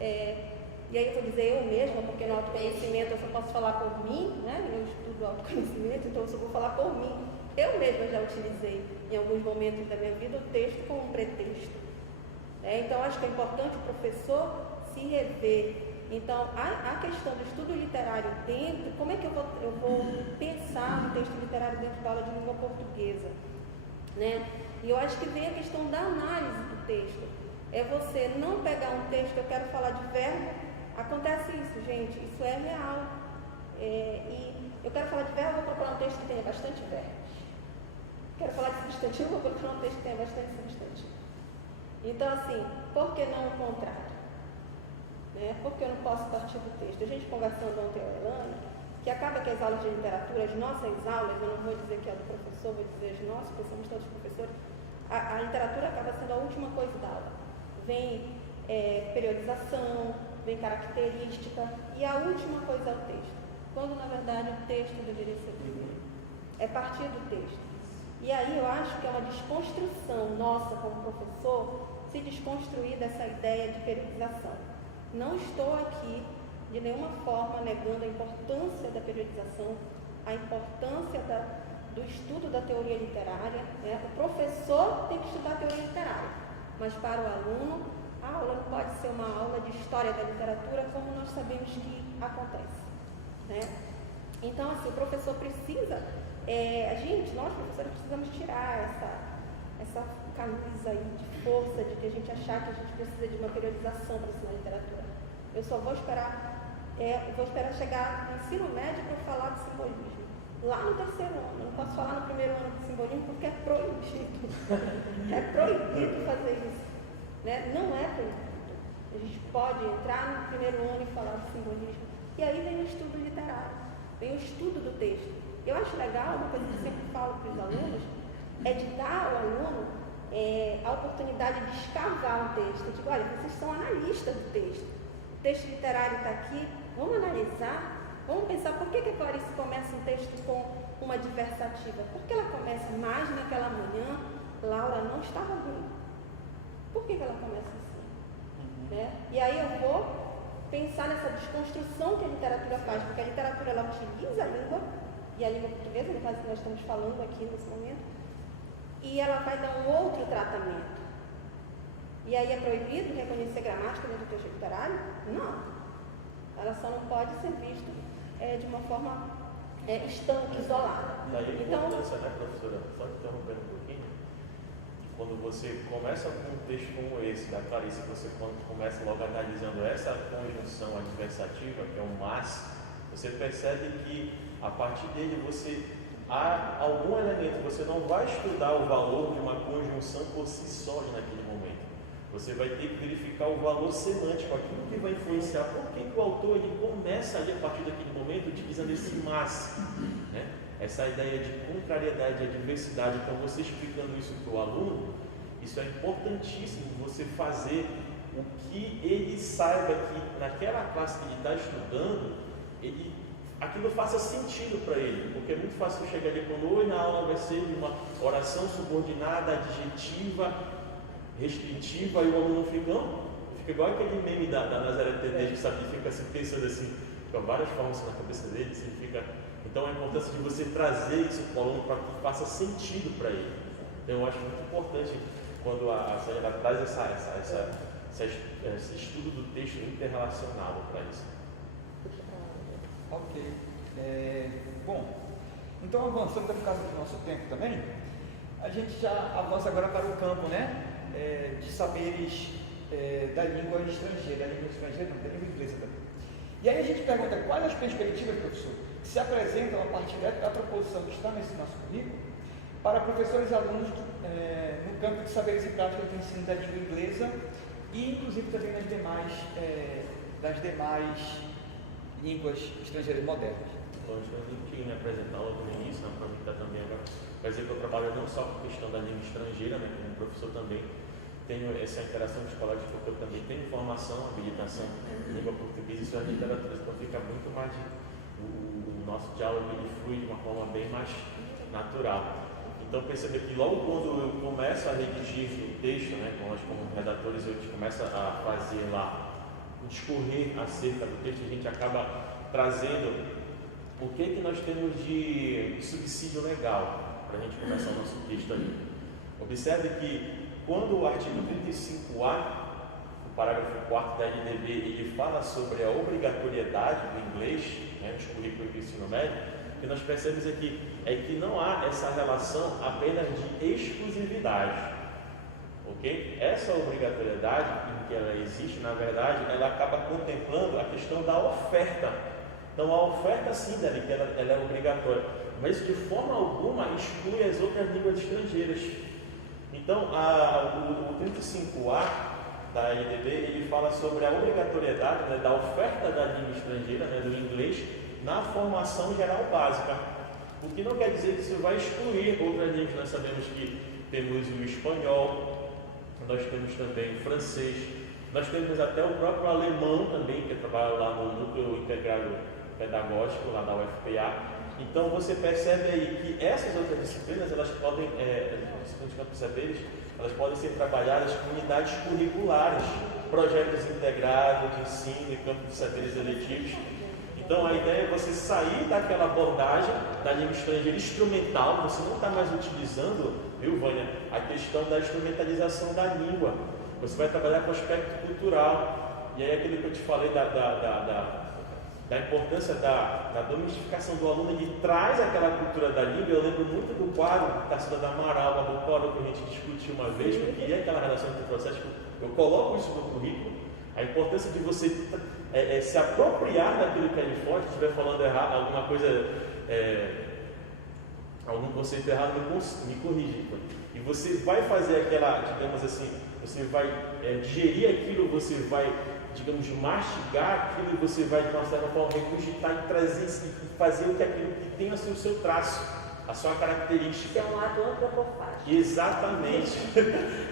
e aí eu vou dizer eu mesma, porque no autoconhecimento eu só posso falar por mim, né? Eu estudo autoconhecimento, então eu só vou falar por mim. Eu mesma já utilizei em alguns momentos da minha vida o texto como um pretexto. Então acho que é importante o professor se rever. Então a questão do estudo literário dentro, como é que eu vou pensar no texto literário dentro da aula de língua portuguesa? Né? E eu acho que vem a questão da análise do texto. É você não pegar um texto, eu quero falar de verbo, acontece isso, gente, isso é real. E eu quero falar de verbo, vou procurar um texto que tenha bastante verbos. Quero falar de substantivo, vou procurar um texto que tenha bastante substantivo. Então, assim, por que não o contrário? Né? Por que eu não posso partir do texto? A gente conversando ontem com a Elana, que acaba que as aulas de literatura, as nossas aulas, eu não vou dizer que é do professor, vou dizer as nossas, porque somos todos professores, a literatura acaba sendo a última coisa da aula. Vem periodização, vem característica, e a última coisa é o texto. Quando, na verdade, o texto deveria ser primeiro. É partir do texto. E aí eu acho que é uma desconstrução nossa como professor, se desconstruir dessa ideia de periodização. Não estou aqui, de nenhuma forma, negando a importância da periodização, a importância do estudo da teoria literária. Né? O professor tem que estudar a teoria literária, mas para o aluno, a aula não pode ser uma aula de história da literatura, como nós sabemos que acontece. Né? Então, assim, o professor precisa... nós professores precisamos tirar essa camisa aí de força de que a gente achar que a gente precisa de uma periodização para ensinar literatura. Eu só vou esperar chegar no ensino médio para falar de simbolismo. Lá no terceiro ano, eu não posso falar no primeiro ano de simbolismo porque é proibido. É proibido fazer isso. Né? Não é proibido. A gente pode entrar no primeiro ano e falar de simbolismo. E aí vem o estudo literário, vem o estudo do texto. Eu acho legal, uma coisa que eu sempre falo para os alunos, é de dar ao aluno a oportunidade de escavar um texto. Eu digo, olha, vocês são analistas do texto. O texto literário está aqui, vamos analisar, vamos pensar por que a Clarice começa um texto com uma adversativa. Por que ela começa mais naquela manhã, Laura não estava bem? Por que ela começa assim? Né? E aí eu vou pensar nessa desconstrução que a literatura faz, porque a literatura ela utiliza a língua, e a língua portuguesa, no caso que nós estamos falando aqui nesse momento, e ela vai dar um outro tratamento. E aí é proibido reconhecer gramática dentro do texto literário? Não. Ela só não pode ser vista de uma forma estanque, isolada. Daí a importância, né, professora? Só interrompendo um pouquinho. Quando você começa com um texto como esse, da Clarice, você começa logo analisando essa conjunção adversativa, que é o mas, você percebe que a partir dele há algum elemento, você não vai estudar o valor de uma conjunção por si só naquele momento. Você vai ter que verificar o valor semântico, aquilo que vai influenciar. Por que o autor ele começa ali a partir daquele momento utilizando esse mas, né? Essa ideia de contrariedade, de adversidade. Então, você explicando isso para o aluno, isso é importantíssimo, você fazer o que ele saiba que naquela classe que ele está estudando, aquilo faça sentido para ele, porque é muito fácil chegar ali quando hoje na aula vai ser uma oração subordinada, adjetiva, restritiva, e o aluno fica igual aquele meme da Nazaré Tedesco, sabe, que fica assim, pensando assim, com várias formas na cabeça dele, assim, então a importância de você trazer isso para o aluno para que faça sentido para ele. Então eu acho muito importante quando a senhora traz esse estudo do texto interrelacionado para isso. Ok. Bom, então avançando por causa do nosso tempo também, a gente já avança agora para o campo, né, de saberes da língua estrangeira, da língua inglesa também. E aí a gente pergunta quais as perspectivas, professor, que se apresentam a partir da proposição que está nesse nosso currículo para professores e alunos no campo de saberes e práticas do ensino da língua inglesa e inclusive também das demais línguas estrangeiras modernas. Então, acho que a gente tinha apresentar logo no início, aproveitar também agora, quer dizer que eu trabalho não só com a questão da língua estrangeira, né, como professor também, tenho essa interação com os colegas, porque eu também tenho formação, habilitação em língua portuguesa e suas literaturas, então fica muito mais, o nosso diálogo ele flui de uma forma bem mais natural. Então perceba que logo quando eu começo a redigir o texto, né, nós como redatores, eu começo a fazer lá, discorrer acerca do texto, a gente acaba trazendo o que nós temos de subsídio legal para a gente começar o nosso texto ali. Observe que quando o artigo 35A, o parágrafo 4º da LDB, ele fala sobre a obrigatoriedade do inglês, né, nos currículos do ensino médio, o que nós percebemos aqui é que não há essa relação apenas de exclusividade. Ok? Essa obrigatoriedade, em que ela existe, na verdade, ela acaba contemplando a questão da oferta. Então, a oferta, sim, ela é obrigatória, mas de forma alguma exclui as outras línguas estrangeiras. Então, o 35A da LDB, ele fala sobre a obrigatoriedade, né, da oferta da língua estrangeira, né, do inglês, na formação geral básica. O que não quer dizer que isso vai excluir outras línguas. Nós sabemos que temos o espanhol, nós temos também o francês, nós temos até o próprio alemão também, que trabalha lá no núcleo integrado pedagógico, lá da UFPA. Então você percebe aí que essas outras disciplinas, elas podem, as disciplinas de campo de saberes, elas podem ser trabalhadas com unidades curriculares, projetos integrados de ensino e campo de saberes eletivos. Então a ideia é você sair daquela abordagem da língua estrangeira instrumental, você não está mais utilizando, viu, Vânia, a questão da instrumentalização da língua. Você vai trabalhar com o aspecto cultural. E aí aquilo que eu te falei da importância da domesticação do aluno, ele traz aquela cultura da língua. Eu lembro muito do quadro da Cida da Amaral, a Bocoro, que a gente discutiu uma vez, que eu queria aquela relação entre o processo. Eu coloco isso no currículo, a importância de você se apropriar daquilo que é de fora. Se estiver falando errado, alguma coisa, algum conceito errado, me corrige. E você vai fazer aquela, digamos assim, você vai digerir aquilo, você vai, digamos, mastigar aquilo, e você vai, de uma certa forma, regurgitar e trazer e fazer o que aquilo que tem assim, o seu traço, a sua característica. É um ato antropofágico. Exatamente.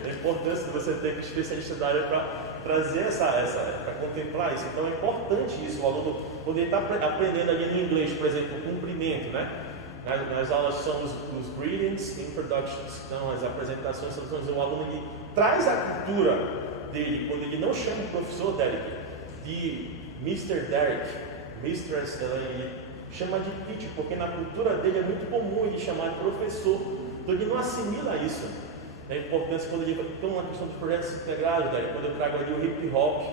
A importância de você ter um especialista da área para trazer para contemplar isso. Então é importante isso, o aluno, quando ele está aprendendo ali no inglês, por exemplo, o cumprimento, né? Nas aulas são os greetings, introductions, então as apresentações, o aluno ele traz a cultura dele, quando ele não chama o professor Derek de Mr. Derek, Mistress, ele chama de teacher, porque na cultura dele é muito comum ele chamar de professor, então ele não assimila isso. É importante quando ele então a questão dos projetos integrados, Derek, quando eu trago ali o hip hop,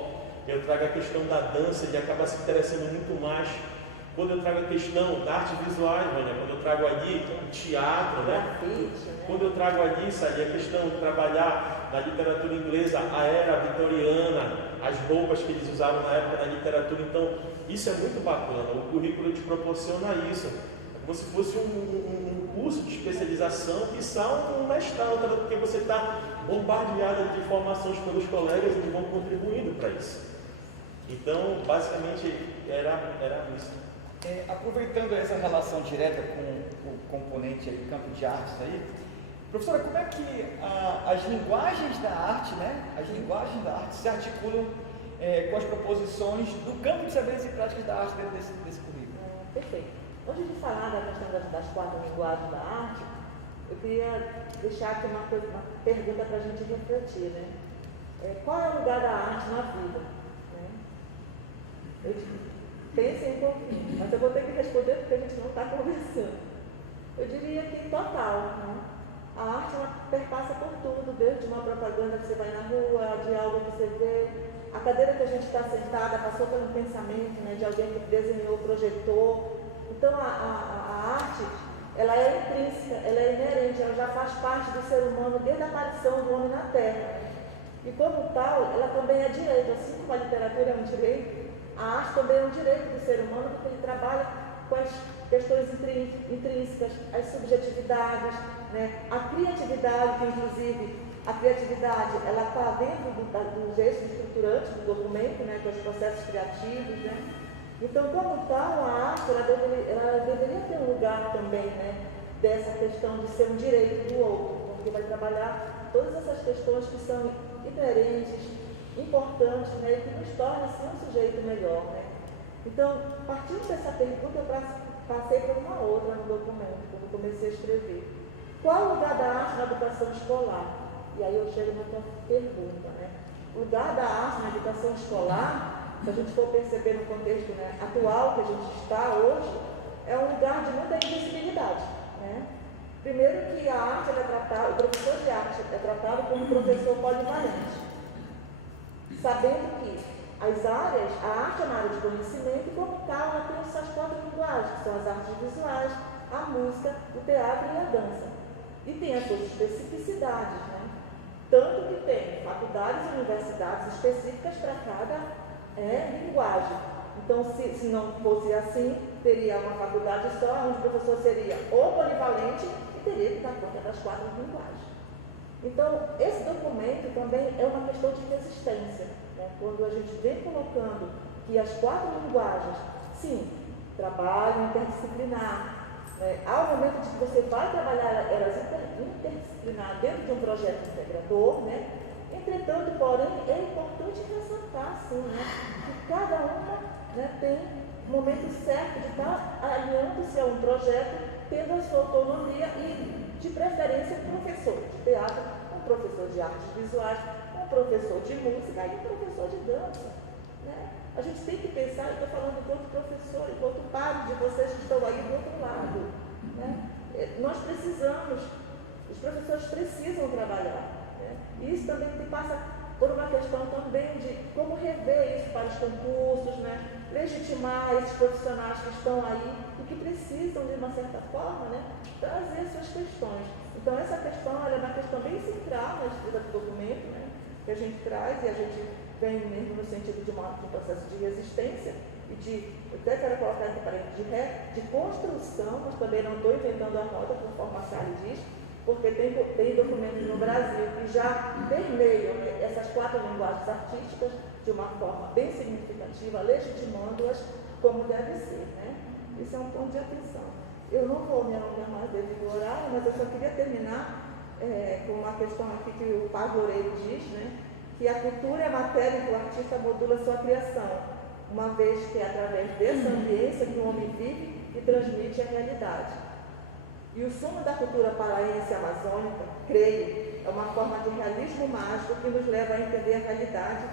eu trago a questão da dança, ele acaba se interessando muito mais. Quando eu trago a questão da arte visual, quando eu trago ali o teatro, né? Quando eu trago ali, sabe, a questão de trabalhar na literatura inglesa, a era vitoriana, as roupas que eles usavam na época da literatura, então isso é muito bacana. O currículo te proporciona isso. É como se fosse um curso de especialização que são um mestrado, porque você está bombardeado de informações pelos colegas e vão contribuindo para isso. Então, basicamente, era isso. Aproveitando essa relação direta com o componente aí, campo de artes aí, professora, como é que as linguagens da arte, né? As linguagens da arte se articulam com as proposições do campo de saberes e práticas da arte dentro desse currículo? Perfeito. Antes de falar da questão das 4 linguagens da arte, eu queria deixar aqui uma pergunta para a gente refletir, né? Qual é o lugar da arte na vida? Né? Pensem um pouquinho, mas eu vou ter que responder porque a gente não está conversando. Eu diria que total, né? A arte ela perpassa por tudo, desde uma propaganda que você vai na rua, de algo que você vê, a cadeira que a gente está sentada passou por um pensamento, né, de alguém que desenhou, projetou. Então a arte, ela é intrínseca, ela é inerente, ela já faz parte do ser humano desde a aparição do homem na Terra. E como tal, ela também é direito, assim como a literatura é um direito, a arte também é um direito do ser humano, porque ele trabalha com as questões intrínsecas, as subjetividades, né? A criatividade, que inclusive a criatividade ela está dentro do gesto estruturante do documento, né? Com os processos criativos, né? Então, como tal, a arte ela deveria ter um lugar também, né? Dessa questão de ser um direito do outro, porque vai trabalhar todas essas questões que são inerentes, importantes, né? E que nos tornam assim um sujeito melhor, né? Então, partindo dessa pergunta, eu passei para uma outra no documento, quando comecei a escrever. Qual o lugar da arte na educação escolar? E aí eu chego na tua pergunta, né? O lugar da arte na educação escolar, se a gente for perceber no contexto, né, atual que a gente está hoje, é um lugar de muita invisibilidade, né? Primeiro que a arte é tratada, o professor de arte é tratado como um professor polivalente, sabendo que as áreas, a arte é uma área de conhecimento e como tal ela tem essas 4 linguagens, que são as artes visuais, a música, o teatro e a dança. E tem as suas especificidades, né? Tanto que tem faculdades e universidades específicas para cada linguagem. Então, se não fosse assim, teria uma faculdade só, onde o professor seria ou polivalente e teria que dar conta das 4 linguagens. Então, esse documento também é uma questão de resistência, né? Quando a gente vem colocando que as 4 linguagens, sim, trabalho interdisciplinar, né? Há um momento de que você vai trabalhar elas interdisciplinar dentro de um projeto integrador, né? Entretanto, porém, é importante ressaltar, sim, né? Que cada uma, né, tem um momento certo de estar alinhando-se a um projeto, tendo a sua autonomia e, de preferência, um professor de teatro, um professor de artes visuais, um professor de música e um professor de dança, né? A gente tem que pensar, eu estou falando enquanto professor, enquanto pai de vocês que estão aí do outro lado, né? Nós precisamos, os professores precisam trabalhar, né? E isso também passa por uma questão também de como rever isso para os concursos, né? Legitimar esses profissionais que estão aí e que precisam, de uma certa forma, né, trazer suas questões. Então, essa questão ela é uma questão bem central na escrita do documento, né, que a gente traz e a gente vem mesmo no sentido de um processo de resistência e de, eu até quero colocar aqui para de construção, mas também não estou inventando a roda, conforme a Sally diz, porque tem documentos no Brasil que já permeiam, né, essas 4 linguagens artísticas de uma forma bem significativa, legitimando-as como deve ser, né? Isso é um ponto de atenção. Eu não vou me alongar mais devido ao horário, mas eu só queria terminar com uma questão aqui que o Pablo Oreiro diz, né? Que a cultura é a matéria em que o artista modula sua criação, uma vez que é através dessa ambiência que o homem vive e transmite a realidade. E o sumo da cultura paraense amazônica, creio, é uma forma de realismo mágico que nos leva a entender a realidade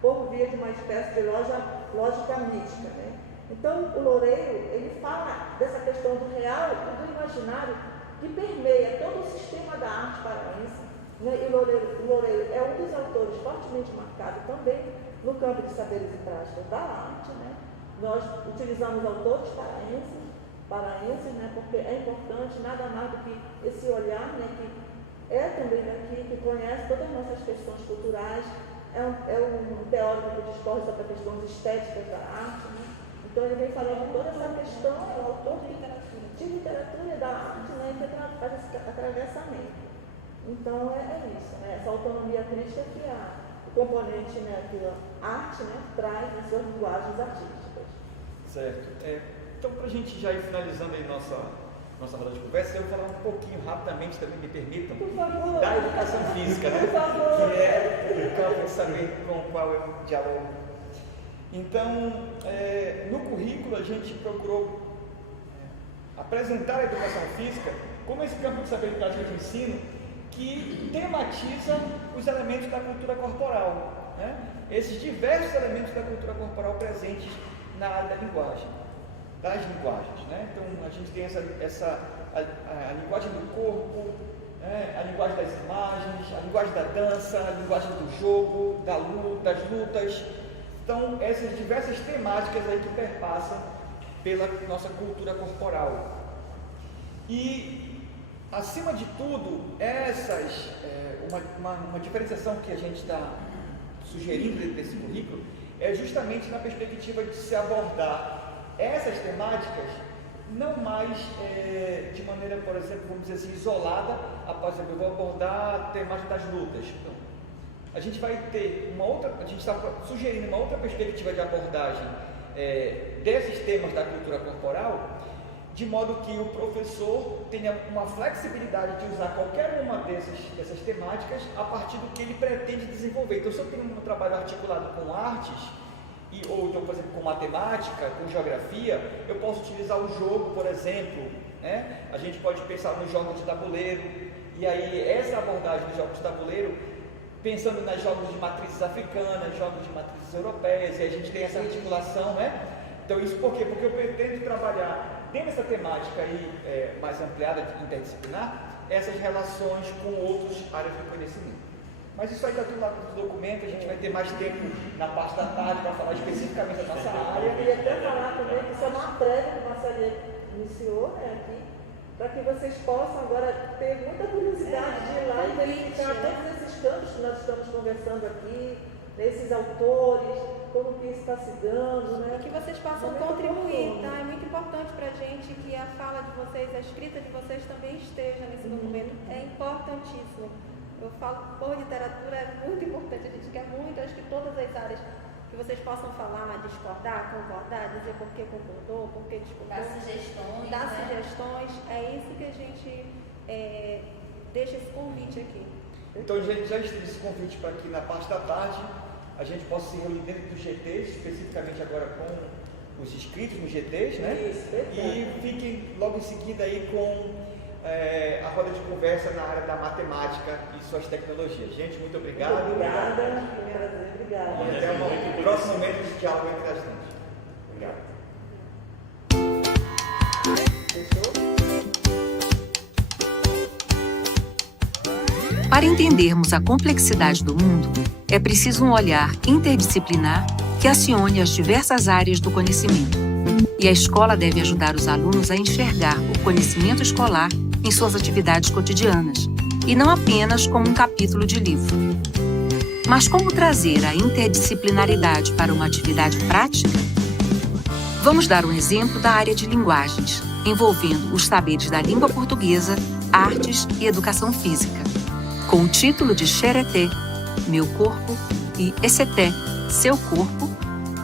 por via de uma espécie de lógica mítica, né? Então, o Loureiro, ele fala dessa questão do real e do imaginário que permeia todo o sistema da arte paraense, né? E o Loureiro é um dos autores fortemente marcado também no campo de saberes e práticas da arte, né? Nós utilizamos autores paraenses, né? Porque é importante, nada mais do que esse olhar, né? Que é também daqui, que conhece todas as nossas questões culturais, é um teórico que discorre sobre as questões estéticas da arte, né? Então ele vem falando toda essa questão, é o autor de literatura e da arte, né? Que faz esse atravessamento. Então é isso, né? Essa autonomia crítica que o componente, né, que a arte, né, traz nas suas linguagens artísticas. Certo. Então, para a gente já ir finalizando aí nossa roda de conversa, eu vou falar um pouquinho rapidamente, também me permitam, Por favor. da educação física, né? Por favor. Que é o campo de saber com o qual eu dialogo. Então, no currículo a gente procurou apresentar a educação física como esse campo de saber e prática de ensino que tematiza os elementos da cultura corporal, né? Esses diversos elementos da cultura corporal presentes na área da linguagem, das linguagens, né? Então a gente tem a linguagem do corpo, né? A linguagem das imagens, a linguagem da dança, a linguagem do jogo, das lutas. Então essas diversas temáticas aí que perpassam pela nossa cultura corporal. E acima de tudo, uma diferenciação que a gente está sugerindo dentro desse currículo é justamente na perspectiva de se abordar essas temáticas não mais de maneira, por exemplo, vamos dizer assim, isolada. Por exemplo, eu vou abordar a temática das lutas. Então, a gente vai ter a gente está sugerindo uma outra perspectiva de abordagem desses temas da cultura corporal, de modo que o professor tenha uma flexibilidade de usar qualquer uma dessas temáticas a partir do que ele pretende desenvolver. Então, se eu tenho um trabalho articulado com artes, ou então, por exemplo, com matemática, com geografia, eu posso utilizar o jogo, por exemplo, né? A gente pode pensar nos jogos de tabuleiro, e aí essa abordagem dos jogos de tabuleiro, pensando nos jogos de matrizes africanas, jogos de matrizes europeias, e a gente tem essa articulação, né? Então, isso por quê? Porque eu pretendo trabalhar dentro dessa temática aí, mais ampliada, interdisciplinar, essas relações com outras áreas do conhecimento. Mas isso aí está tudo lá no documento, a gente vai ter mais tempo na parte da tarde para falar especificamente da nossa área. Eu queria até falar também que isso é uma prévia que o Marcelinho iniciou aqui, para que vocês possam agora ter muita curiosidade de ir lá e verificar todos esses campos que nós estamos conversando aqui, nesses autores, como que isso está se dando, né? E que vocês possam contribuir, tá? É muito importante para a gente que a fala de vocês, a escrita de vocês também esteja nesse documento. É importantíssimo. Eu falo, literatura é muito importante, a gente quer muito, acho que todas as áreas que vocês possam falar, discordar, concordar, dizer por que concordou, por que discordou. Dar sugestões. Dar né? sugestões, é isso que a gente deixa esse convite aqui. Então, a gente já estende esse convite para que na parte da tarde a gente possa se reunir dentro dos GTs, especificamente agora com os inscritos nos GTs, né? Isso, perfeito. E fiquem logo em seguida aí com a roda de conversa na área da matemática e suas tecnologias. Gente, muito obrigado. Muito obrigada, foi um prazer, obrigada. E até o próximo momento de diálogo entre as gente. Obrigado. Fechou? Para entendermos a complexidade do mundo, é preciso um olhar interdisciplinar que acione as diversas áreas do conhecimento. E a escola deve ajudar os alunos a enxergar o conhecimento escolar em suas atividades cotidianas, e não apenas como um capítulo de livro. Mas como trazer a interdisciplinaridade para uma atividade prática? Vamos dar um exemplo da área de linguagens, envolvendo os saberes da língua portuguesa, artes e educação física. Com o título de Xereté, Meu Corpo, e Exeté, Seu Corpo,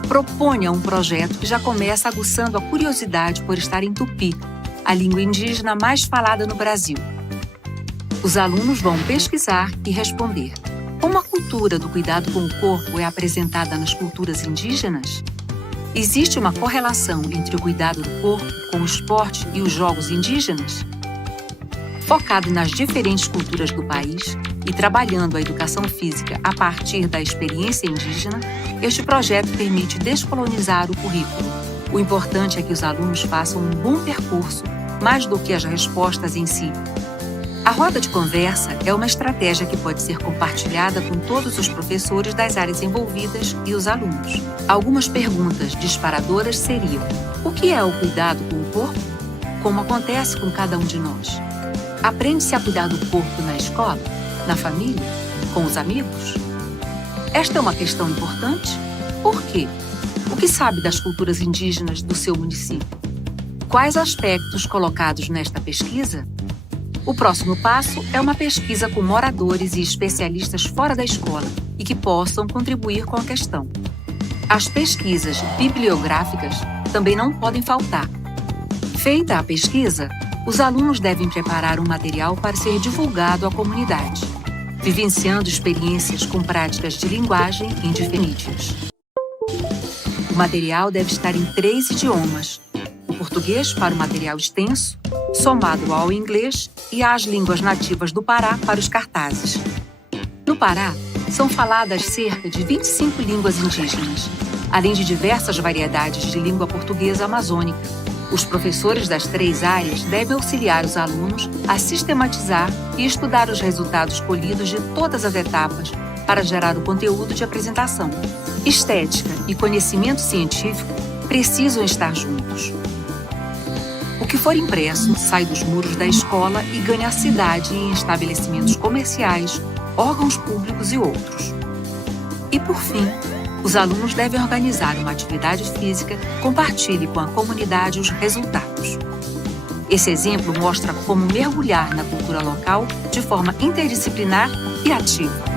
proponha um projeto que já começa aguçando a curiosidade por estar em tupi, a língua indígena mais falada no Brasil. Os alunos vão pesquisar e responder. Como a cultura do cuidado com o corpo é apresentada nas culturas indígenas? Existe uma correlação entre o cuidado do corpo com o esporte e os jogos indígenas? Focado nas diferentes culturas do país e trabalhando a educação física a partir da experiência indígena, este projeto permite descolonizar o currículo. O importante é que os alunos façam um bom percurso, mais do que as respostas em si. A roda de conversa é uma estratégia que pode ser compartilhada com todos os professores das áreas envolvidas e os alunos. Algumas perguntas disparadoras seriam: o que é o cuidado com o corpo? Como acontece com cada um de nós? Aprende-se a cuidar do corpo na escola, na família, com os amigos? Esta é uma questão importante? Por quê? O que sabe das culturas indígenas do seu município? Quais aspectos colocados nesta pesquisa? O próximo passo é uma pesquisa com moradores e especialistas fora da escola e que possam contribuir com a questão. As pesquisas bibliográficas também não podem faltar. Feita a pesquisa, os alunos devem preparar um material para ser divulgado à comunidade, vivenciando experiências com práticas de linguagem em diferentes. O material deve estar em 3 idiomas: o português para o material extenso, somado ao inglês e às línguas nativas do Pará para os cartazes. No Pará, são faladas cerca de 25 línguas indígenas, além de diversas variedades de língua portuguesa amazônica. Os professores das 3 áreas devem auxiliar os alunos a sistematizar e estudar os resultados colhidos de todas as etapas para gerar o conteúdo de apresentação. Estética e conhecimento científico precisam estar juntos. O que for impresso sai dos muros da escola e ganha a cidade em estabelecimentos comerciais, órgãos públicos e outros. E, por fim, os alunos devem organizar uma atividade física, compartilhe com a comunidade os resultados. Esse exemplo mostra como mergulhar na cultura local de forma interdisciplinar e ativa.